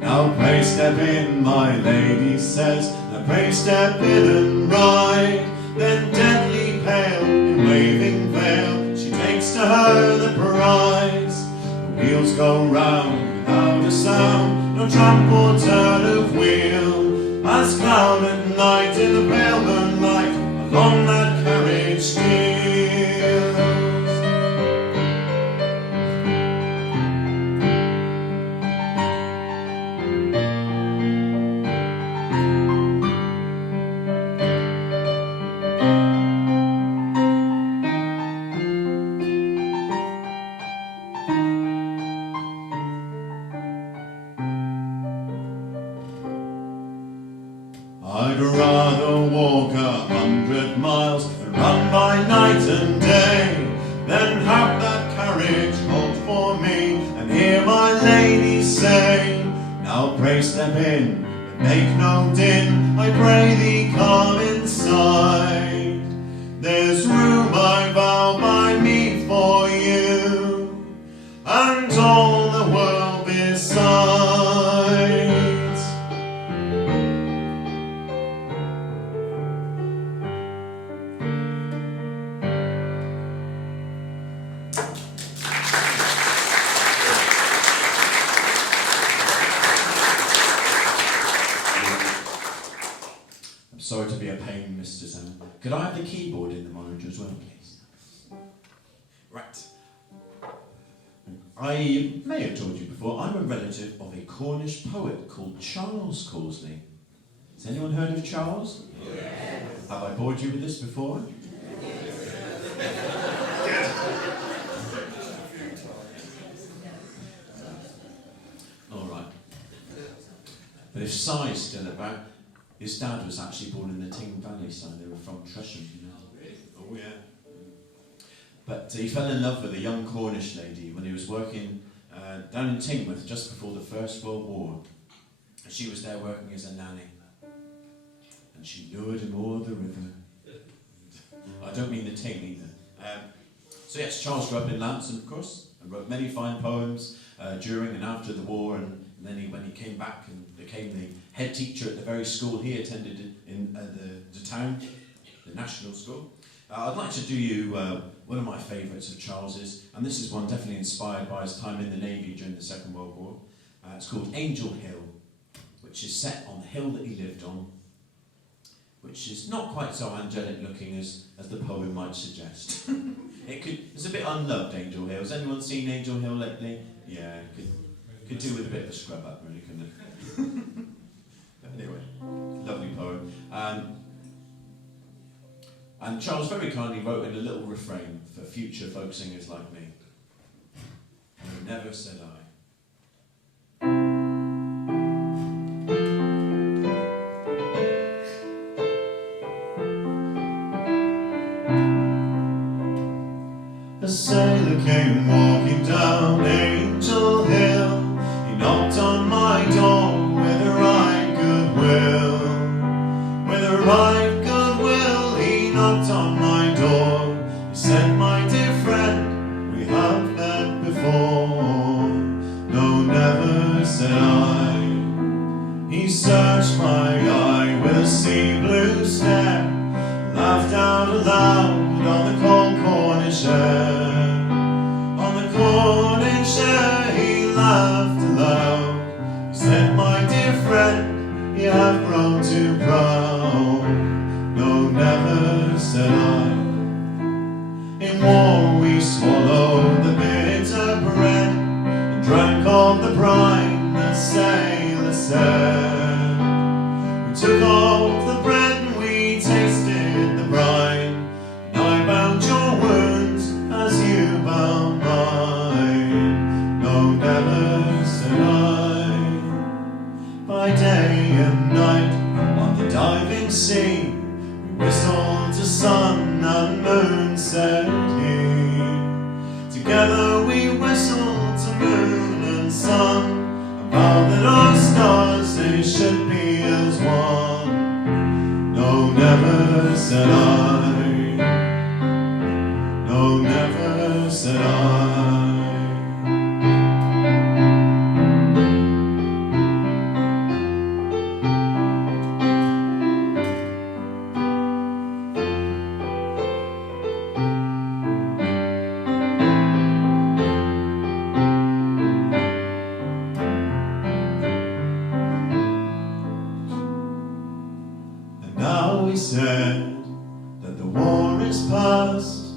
Now pray step in, my lady says, now pray step in and ride. Then deadly pale, in waving veil, she takes to her the prize. The wheels go round without a sound, no tramp or turn of wheel, as cloud at night in the pale moonlight along that carriage steals. I'd rather walk 100 miles and run by night and day than have that carriage halt for me and hear my lady say, now pray step in, Make no din, I pray thee come inside. There's room, I vow, by me for you, and all the world besides. I'm sorry to be a pain, Mr. Sam. Could I have the keyboard in the monitor as well, please? Right. I may have told you before, I'm a relative of a Cornish poet called Charles Causley. Has anyone heard of Charles? Yes. Have I bored you with this before? All right. But if Si's still about, his dad was actually born in the Ting Valley side. They were from Tresham, you know. Oh, yeah. But he fell in love with a young Cornish lady when he was working down in Tingmouth just before the First World War. And she was there working as a nanny. And she lured him o'er the river. I don't mean the Ting either. So yes, Charles grew up in Lamson, of course, and wrote many fine poems during and after the war. And then when he came back and became the head teacher at the very school he attended in the town, the National School. I'd like to do you one of my favourites of Charles's, and this is one definitely inspired by his time in the Navy during the Second World War. It's called Angel Hill, which is set on the hill that he lived on, which is not quite so angelic looking as the poem might suggest. It's a bit unloved, Angel Hill. Has anyone seen Angel Hill lately? Yeah, could do with a bit of a scrub up, really, couldn't it? Anyway, lovely poem. And Charles very kindly wrote in a little refrain for future folk singers like me. Never said I. A sailor came walking down Angel Hill. He knocked on my door with a right good will. With a right good will, he knocked on my door. He said, my dear friend, we have met before. No, never said I. He searched my eye with a sea blue stare, laughed out aloud on the cold Cornish air. On the Cornish air he laughed aloud. He said, my dear friend, you have grown too proud. No, never said I. In war we swallowed the bitter bread and drank of the brine, the sailor said. We took off the bread and we tasted the brine. And I bound your wounds as you bound mine. No, never said I. By day and night on the diving sea, we whistled to sun and moon, said he. Together we whistled to moon and sun, about that our stars they should be as one. No, never said I. No, never said I. Now he said that the war is past.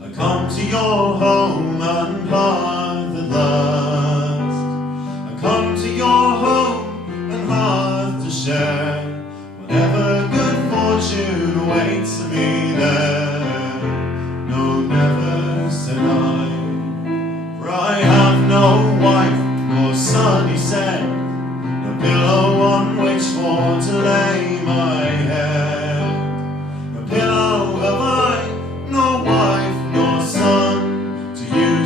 I come to your home and hearth at last. I come to your home and hearth to share whatever good fortune awaits me there. No, never said I. For I have no wife nor son, he said, no pillow on which for to lay my head. No pillow have I, no wife nor son, to you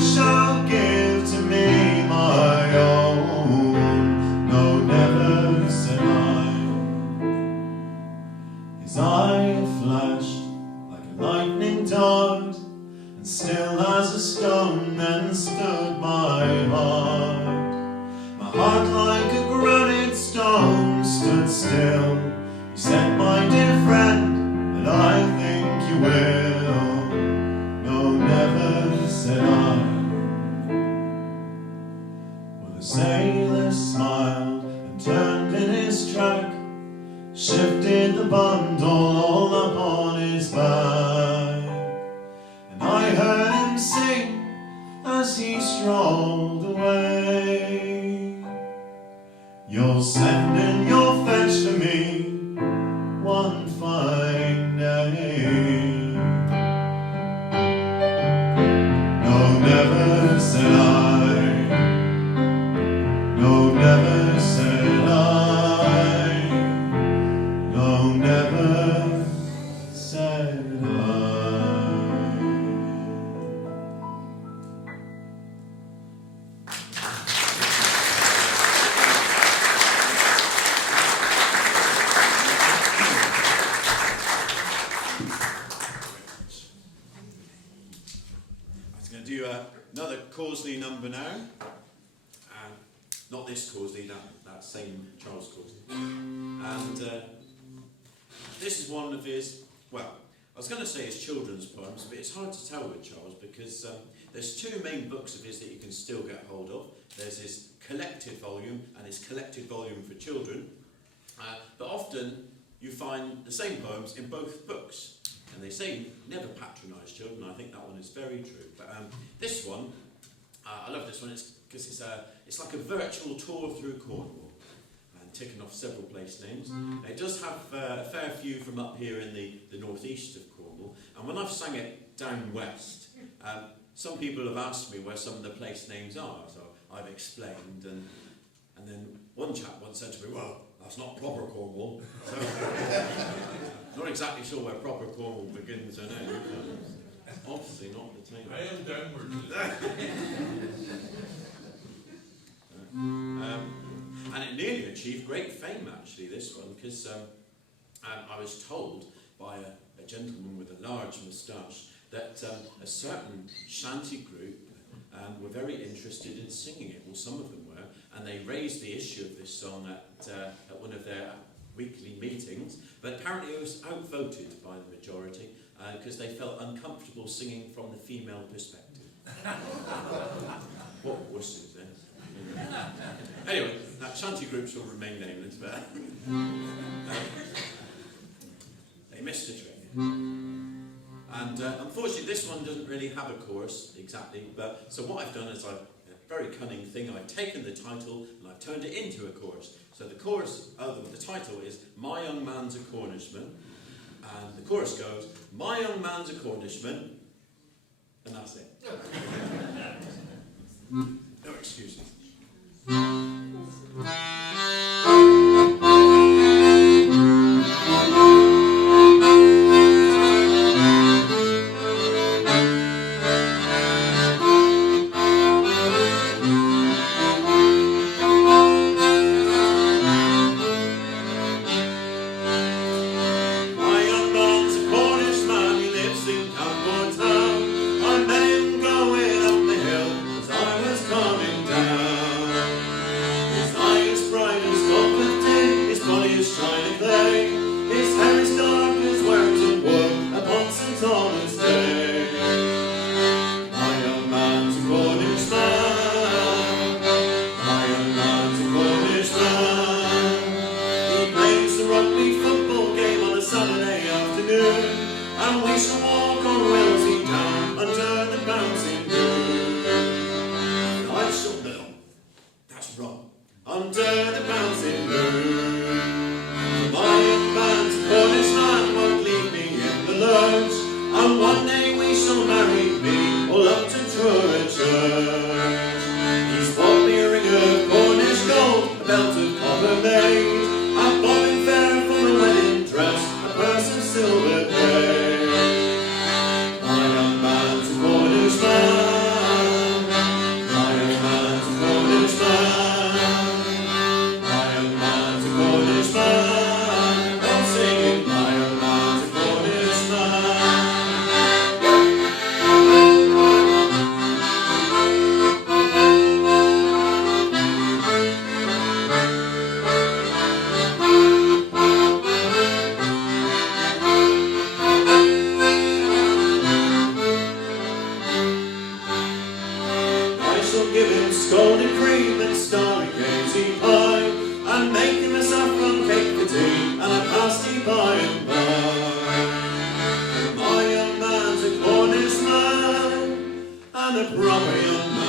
as he strolled away. You'll send and you'll fetch to me one fine day. No, never said I. No, never said I. No, never said I. I was going to do another Causley number now. Not this Causley, that same Charles Causley. And this is one of his, well, I was going to say his children's poems, but it's hard to tell with Charles because there's two main books of his that you can still get hold of. There's his collected volume and his collected volume for children. But often you find the same poems in both books. And they say never patronise children. I think that one is very true. But this one, I love this one because it's like a virtual tour through Cornwall and ticking off several place names. It does have a fair few from up here in the northeast of Cornwall. And when I've sang it down west, some people have asked me where some of the place names are. So I've explained, and then one chap once said to me, well, that's not proper Cornwall. So not exactly sure where proper Cornwall begins and ends. Obviously not the Tamar. I am downward. And it nearly achieved great fame, actually, this one, because I was told by a gentleman with a large moustache that a certain shanty group were very interested in singing it. Well, some of them were, and they raised the issue of this song at one of their weekly meetings, but apparently it was outvoted by the majority because they felt uncomfortable singing from the female perspective. What wusses then? Anyway, shanty groups will remain nameless, but they missed a trick. And unfortunately, this one doesn't really have a chorus exactly. But so what I've done is a very cunning thing. I've taken the title and I've turned it into a chorus. So the chorus, the title is "My Young Man's a Cornishman," and the chorus goes, "My young man's a Cornishman," and that's it. No excuses. and a brother young man.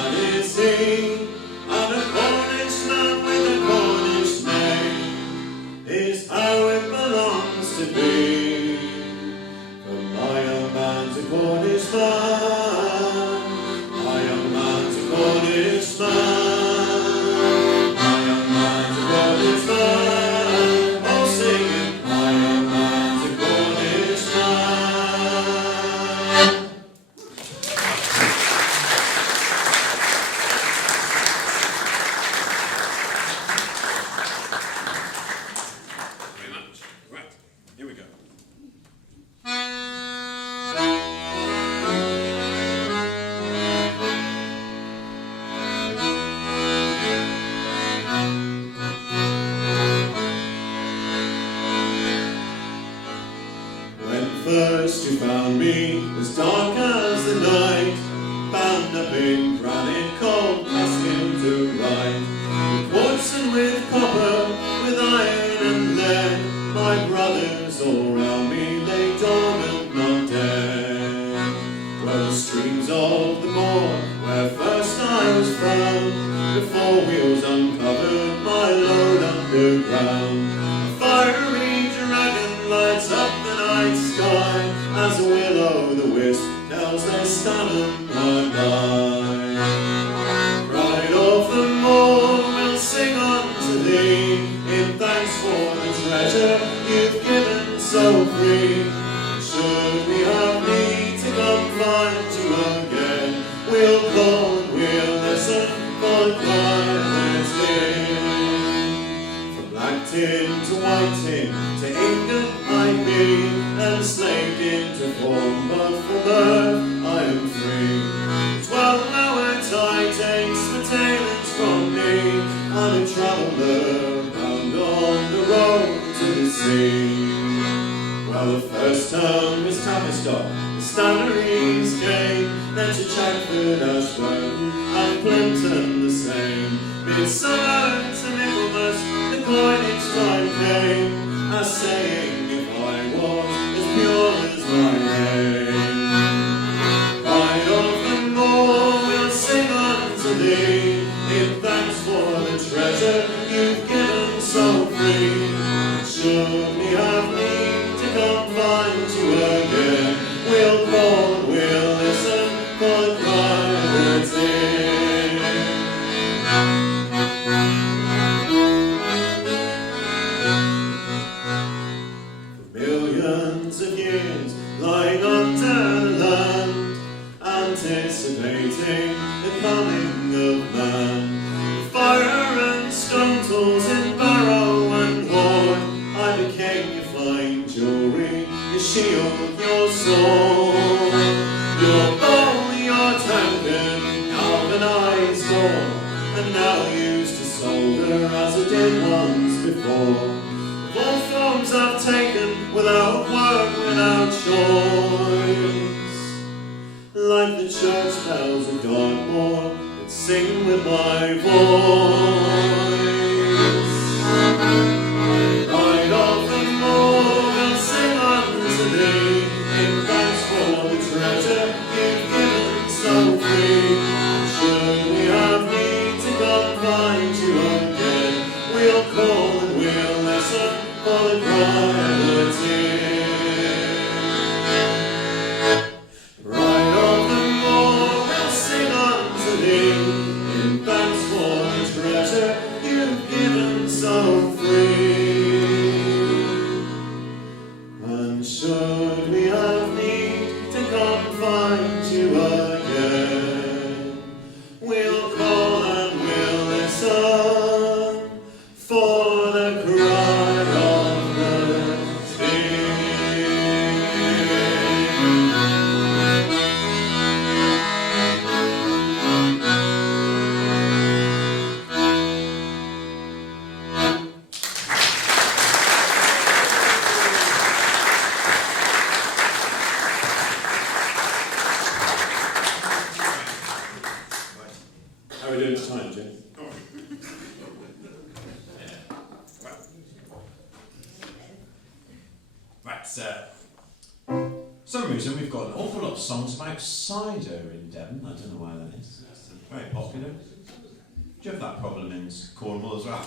in granite cold, cast him to ride. With quartz and with copper, with iron and lead, my brothers all round me lay dormant, not dead. Well, the streams of the moor, where first I was found, before wheels uncovered my load underground. A fiery dragon lights up the night sky, as a will-o'-the-wisp tells their stallion bye-bye. Pride of the moor will sing unto thee, in thanks for the treasure you've given so free. Should we have need to come find you again, we'll call and we'll listen for the cry that's in. From black tin to white tin, to ingot I be, enslaved into form, but from earth I am free. 12-hour tide takes the tailings from me, I'm a traveller bound on the road to the sea. Well, the first term was Tavistock, the Stannaries came, then to Chagford, Ashburn, and Plympton the same. Midsummer to Michaelmas, the coinage time came, as saying if I was as pure as my name. Pride of the moor will sing unto thee, in thanks for the treasure you've given so free. Should we have need to come find you again, we'll call, we'll listen for the cry that's in. For millions of years lying under the land, anticipating the coming of man. Fire and stone tools in barrow and horn, I became your fine jewelry, your shield, your sword, your bowl, your tankard, galvanized ore, and now used to solder as it did once before. All forms I've taken, without work, without choice, like the church bells of Dartmoor that sing with my voice. Pride of the moor will sing unto thee, in thanks for the treasure you've given so free. Should we have need to come find you again, we'll call and we'll listen for the cry that's in. Pride of the moor will sing unto thee, in thanks for the treasure you've given so free. And should we have need to come find you again, we'll call and we'll listen for the cry of the sea. How are we doing tonight, Jim? Right, for some reason we've got an awful lot of songs about cider in Devon. I don't know why that is. It's very popular. Do you have that problem in Cornwall as well?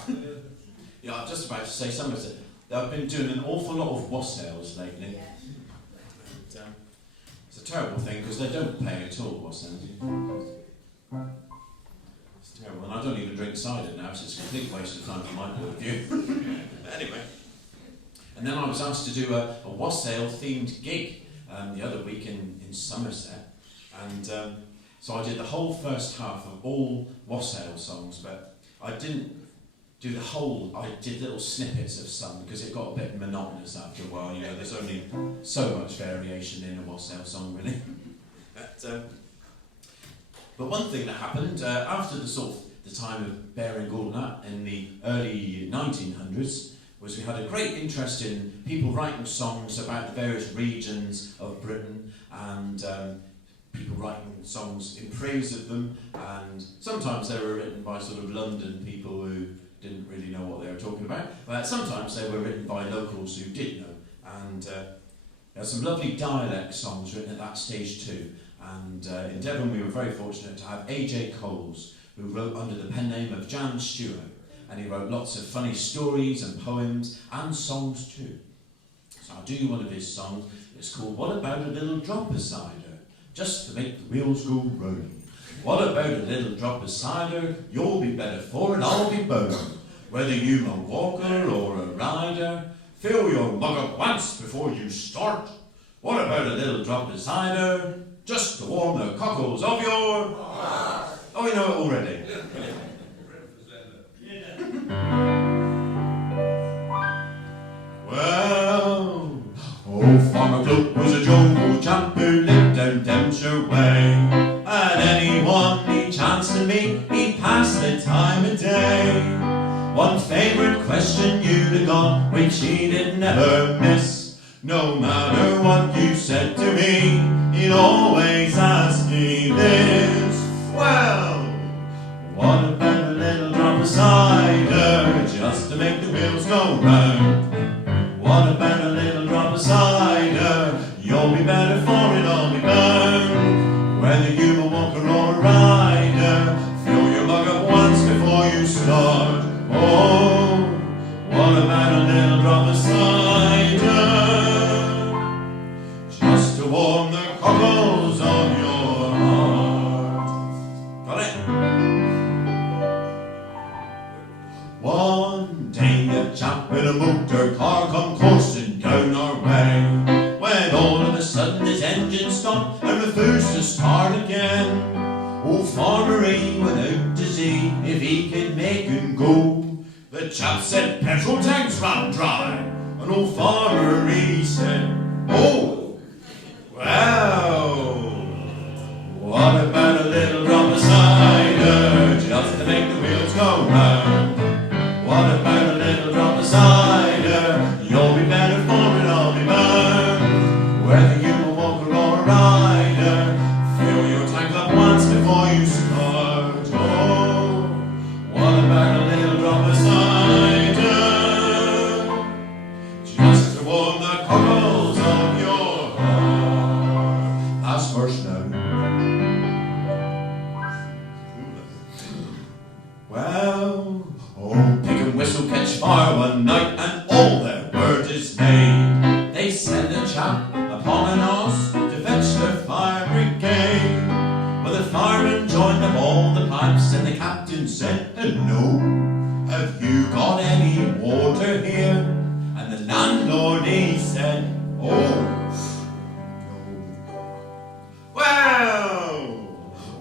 Yeah, I'm just about to say something. They've been doing an awful lot of wassails lately. And, it's a terrible thing because they don't pay at all, wassails. It's terrible, and I don't even drink cider now, so it's a complete waste of time from my point of view. Anyway. And then I was asked to do a wassail themed gig the other week in Somerset, and so I did the whole first half of all wassail songs, but I didn't do the whole. I did little snippets of some because it got a bit monotonous after a while. You know, there's only so much variation in a wassail song, really. But one thing that happened after the time of Baring Gordon in the early 1900s. Was we had a great interest in people writing songs about the various regions of Britain, and people writing songs in praise of them, and sometimes they were written by sort of London people who didn't really know what they were talking about, but sometimes they were written by locals who did know, and there are some lovely dialect songs written at that stage too. And in Devon we were very fortunate to have A.J. Coles, who wrote under the pen name of Jan Stewart, and he wrote lots of funny stories and poems and songs too. So I'll do you one of his songs. It's called What About a Little Drop of Cider, just to make the wheels go round. What about a little drop of cider? You'll be better for it, I'll be bound. Whether you're a walker or a rider, fill your mug up once before you start. What about a little drop of cider? Just to warm the cockles of your heart. Oh, we know it already. Well, old Farmer Cloak was a jovial chap who lived down Devonshire way. And anyone he chanced to meet, he'd pass the time of day. One favourite question you'd have got, which he'd never miss. No matter what you said to me, he'd always ask me this. Well, what about a little drop of cider, just to make the wheels go round? What about a little drop of cider? You'll be better for it, I'll be bound. Whether you're a walker or a rider, fill your mug up once before you start. Oh, what about a little drop of cider, just to warm the cockles of your heart? Got it? One day a chap in a motor car come coursing down our way, when all of a sudden his engine stopped and refused to start again. Old Farmer he went out to see if he could make him go. The chap said petrol tanks ran dry, and old Farmer he said, oh, well, what about a little drop of cider, just to make the wheels go round? What about a little drop of cider? You'll be better for it, I'll be bound. Whether you're a walker or a rider, fill your tank up once before you start. Oh, what about a little drop of cider, just to warm the cockles of your heart? That's first now. Well, oh, pig and whistle catch fire one night, and all their word is made. They send a chap upon an horse to fetch their fire brigade. Well, the fireman joined up all the pipes, and the captain said, hello, have you got any water here? And the landlord he said, oh, no. Well,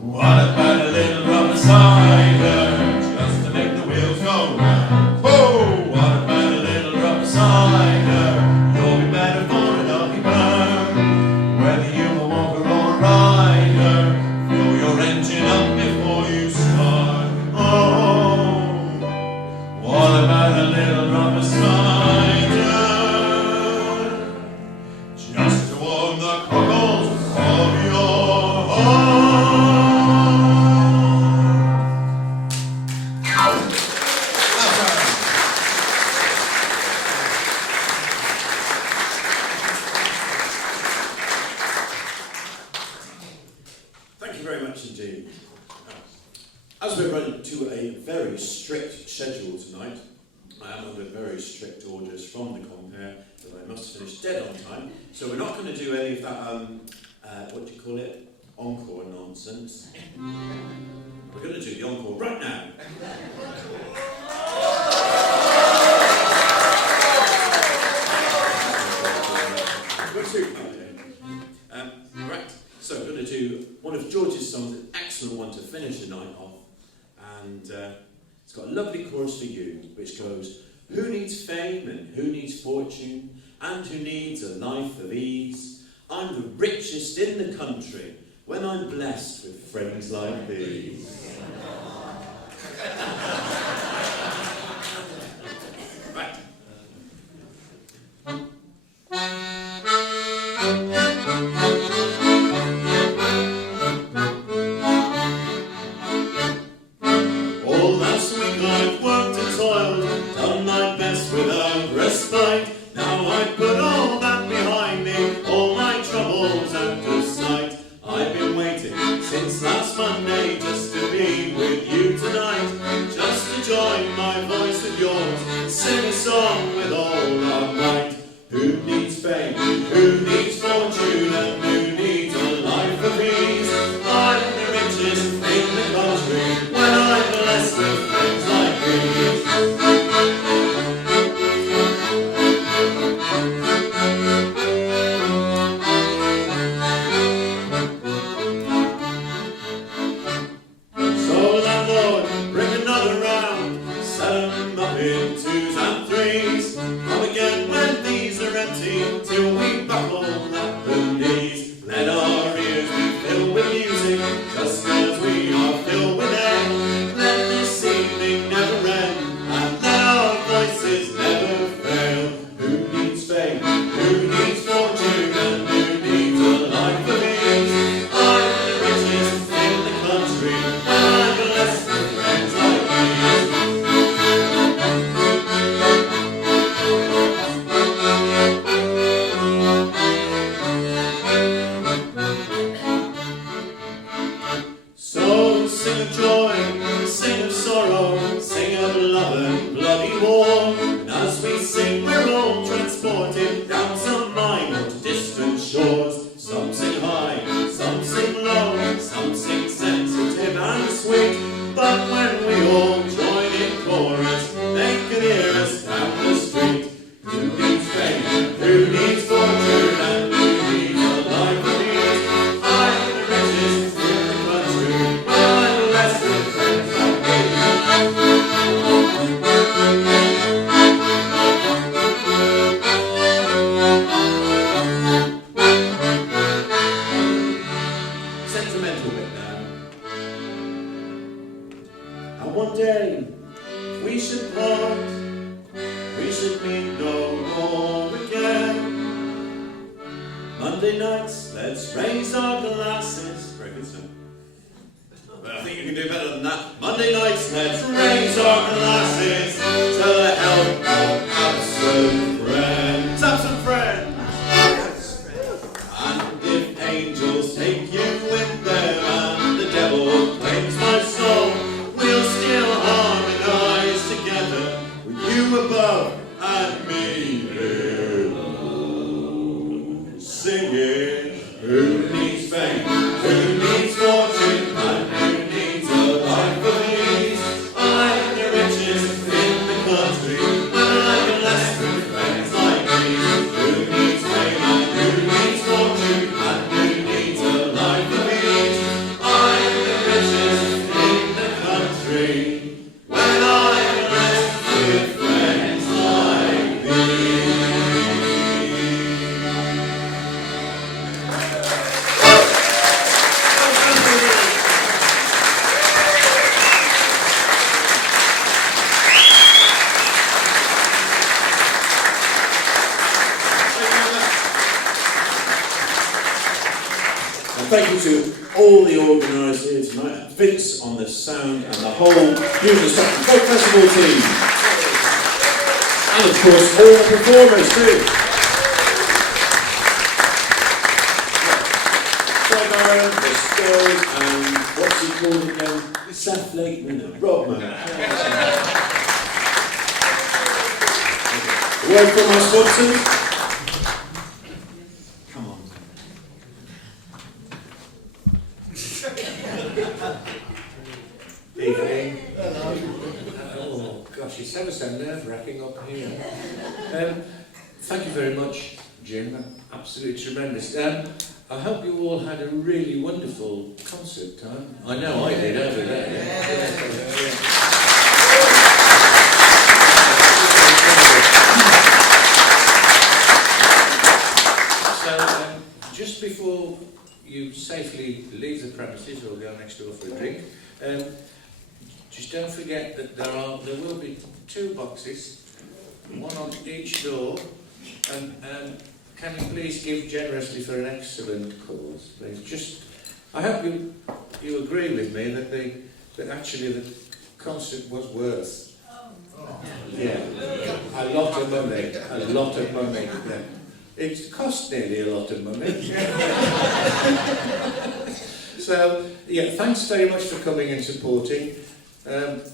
what about a little drop of cider, just to make the wheels go round? Oh, what about a little drop of cider? You'll be better for it, I'll be bound. Whether you're a walker or a rider, fill your engine up before you start. Oh, what about a little drop of cider, just to warm the cockles of your heart? Thank you very much indeed. As we're running to a very strict schedule tonight, I am under very strict orders from the compere that I must finish dead on time. So we're not going to do any of that, what do you call it, encore nonsense. We're going to do the encore right now. Right, so we're going to do one of George's songs, an excellent one to finish the night off, and it's got a lovely chorus for you, which goes, who needs fame and who needs fortune, and who needs a life of ease? I'm the richest in the country when I'm blessed with friends like these. Right. riches in the country when I'm blessed with friends like these. So landlord, bring another round, set 'em up in 2s and 3s. Come again when these are empty, till we buckle at the knees. Let our ears be filled with music, just as we are filled with air. Let this evening never end, and let our voices never fail. Who needs fame? Who needs fortune? And who needs a life of ease? I'm the richest in the country, and I'm blessed with friends like these. So sing of joy, sing of sorrow, sing of love and bloody war. And as we sing, we're all transported down some mine or to distant shores. Some sing high, some sing low, some sing sensitive and sweet. But when we all join in chorus, they can hear us down the street. Who needs fame? Who needs fortune? And who needs a life of ease? I'm the richest in the country, when I'm blessed with friends like these. Sentimental bit now. And one day we should part, we should meet no more again. Monday nights, let's raise our glasses. Very good, sir. But I think you can do better than that. Monday nights, let's raise our glasses to the health of absent friends. Absent friends! And if angels take you with them and the devil claims my soul, we'll still harmonise together with you above and me below. Singing, who needs fame, who needs fortune, and who needs a life of ease? I'm the richest in the country, when I'm blessed with friends like these. Who needs fame and who needs fortune, and who needs a life of ease? I'm the richest in the country, when I'm blessed with friends like these. And thank you to all the organisers here tonight, Vince on the sound and the whole Bude Folk Festival team. And of course all the performers too. Sidearm, the Skulls, and what's he called again? Seth Lakeman and Rodman. A word from my sponsors. Come on. Evening. Oh gosh, it's ever so nerve-wracking up here. Thank you very much, Jim. Absolutely tremendous. I hope you all had a really wonderful concert time. I know I did over there. So, just before you safely leave the premises or go next door for a drink, just don't forget that there will be 2 boxes, one on each door, and can you please give generously for an excellent cause, please? I hope you agree with me that actually the concert was worth. Yeah, a lot of money. Yeah. It cost nearly a lot of money. So, yeah, thanks very much for coming and supporting.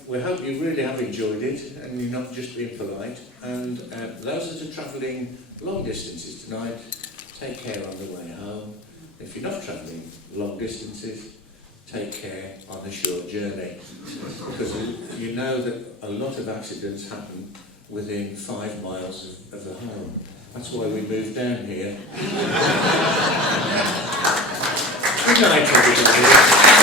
We hope you really have enjoyed it and you're not just being polite. And those that are travelling long distances tonight, take care on the way home. If you're not travelling long distances, take care on a short journey. Because you know that a lot of accidents happen within 5 miles of the home. That's why we moved down here. Good night, everybody.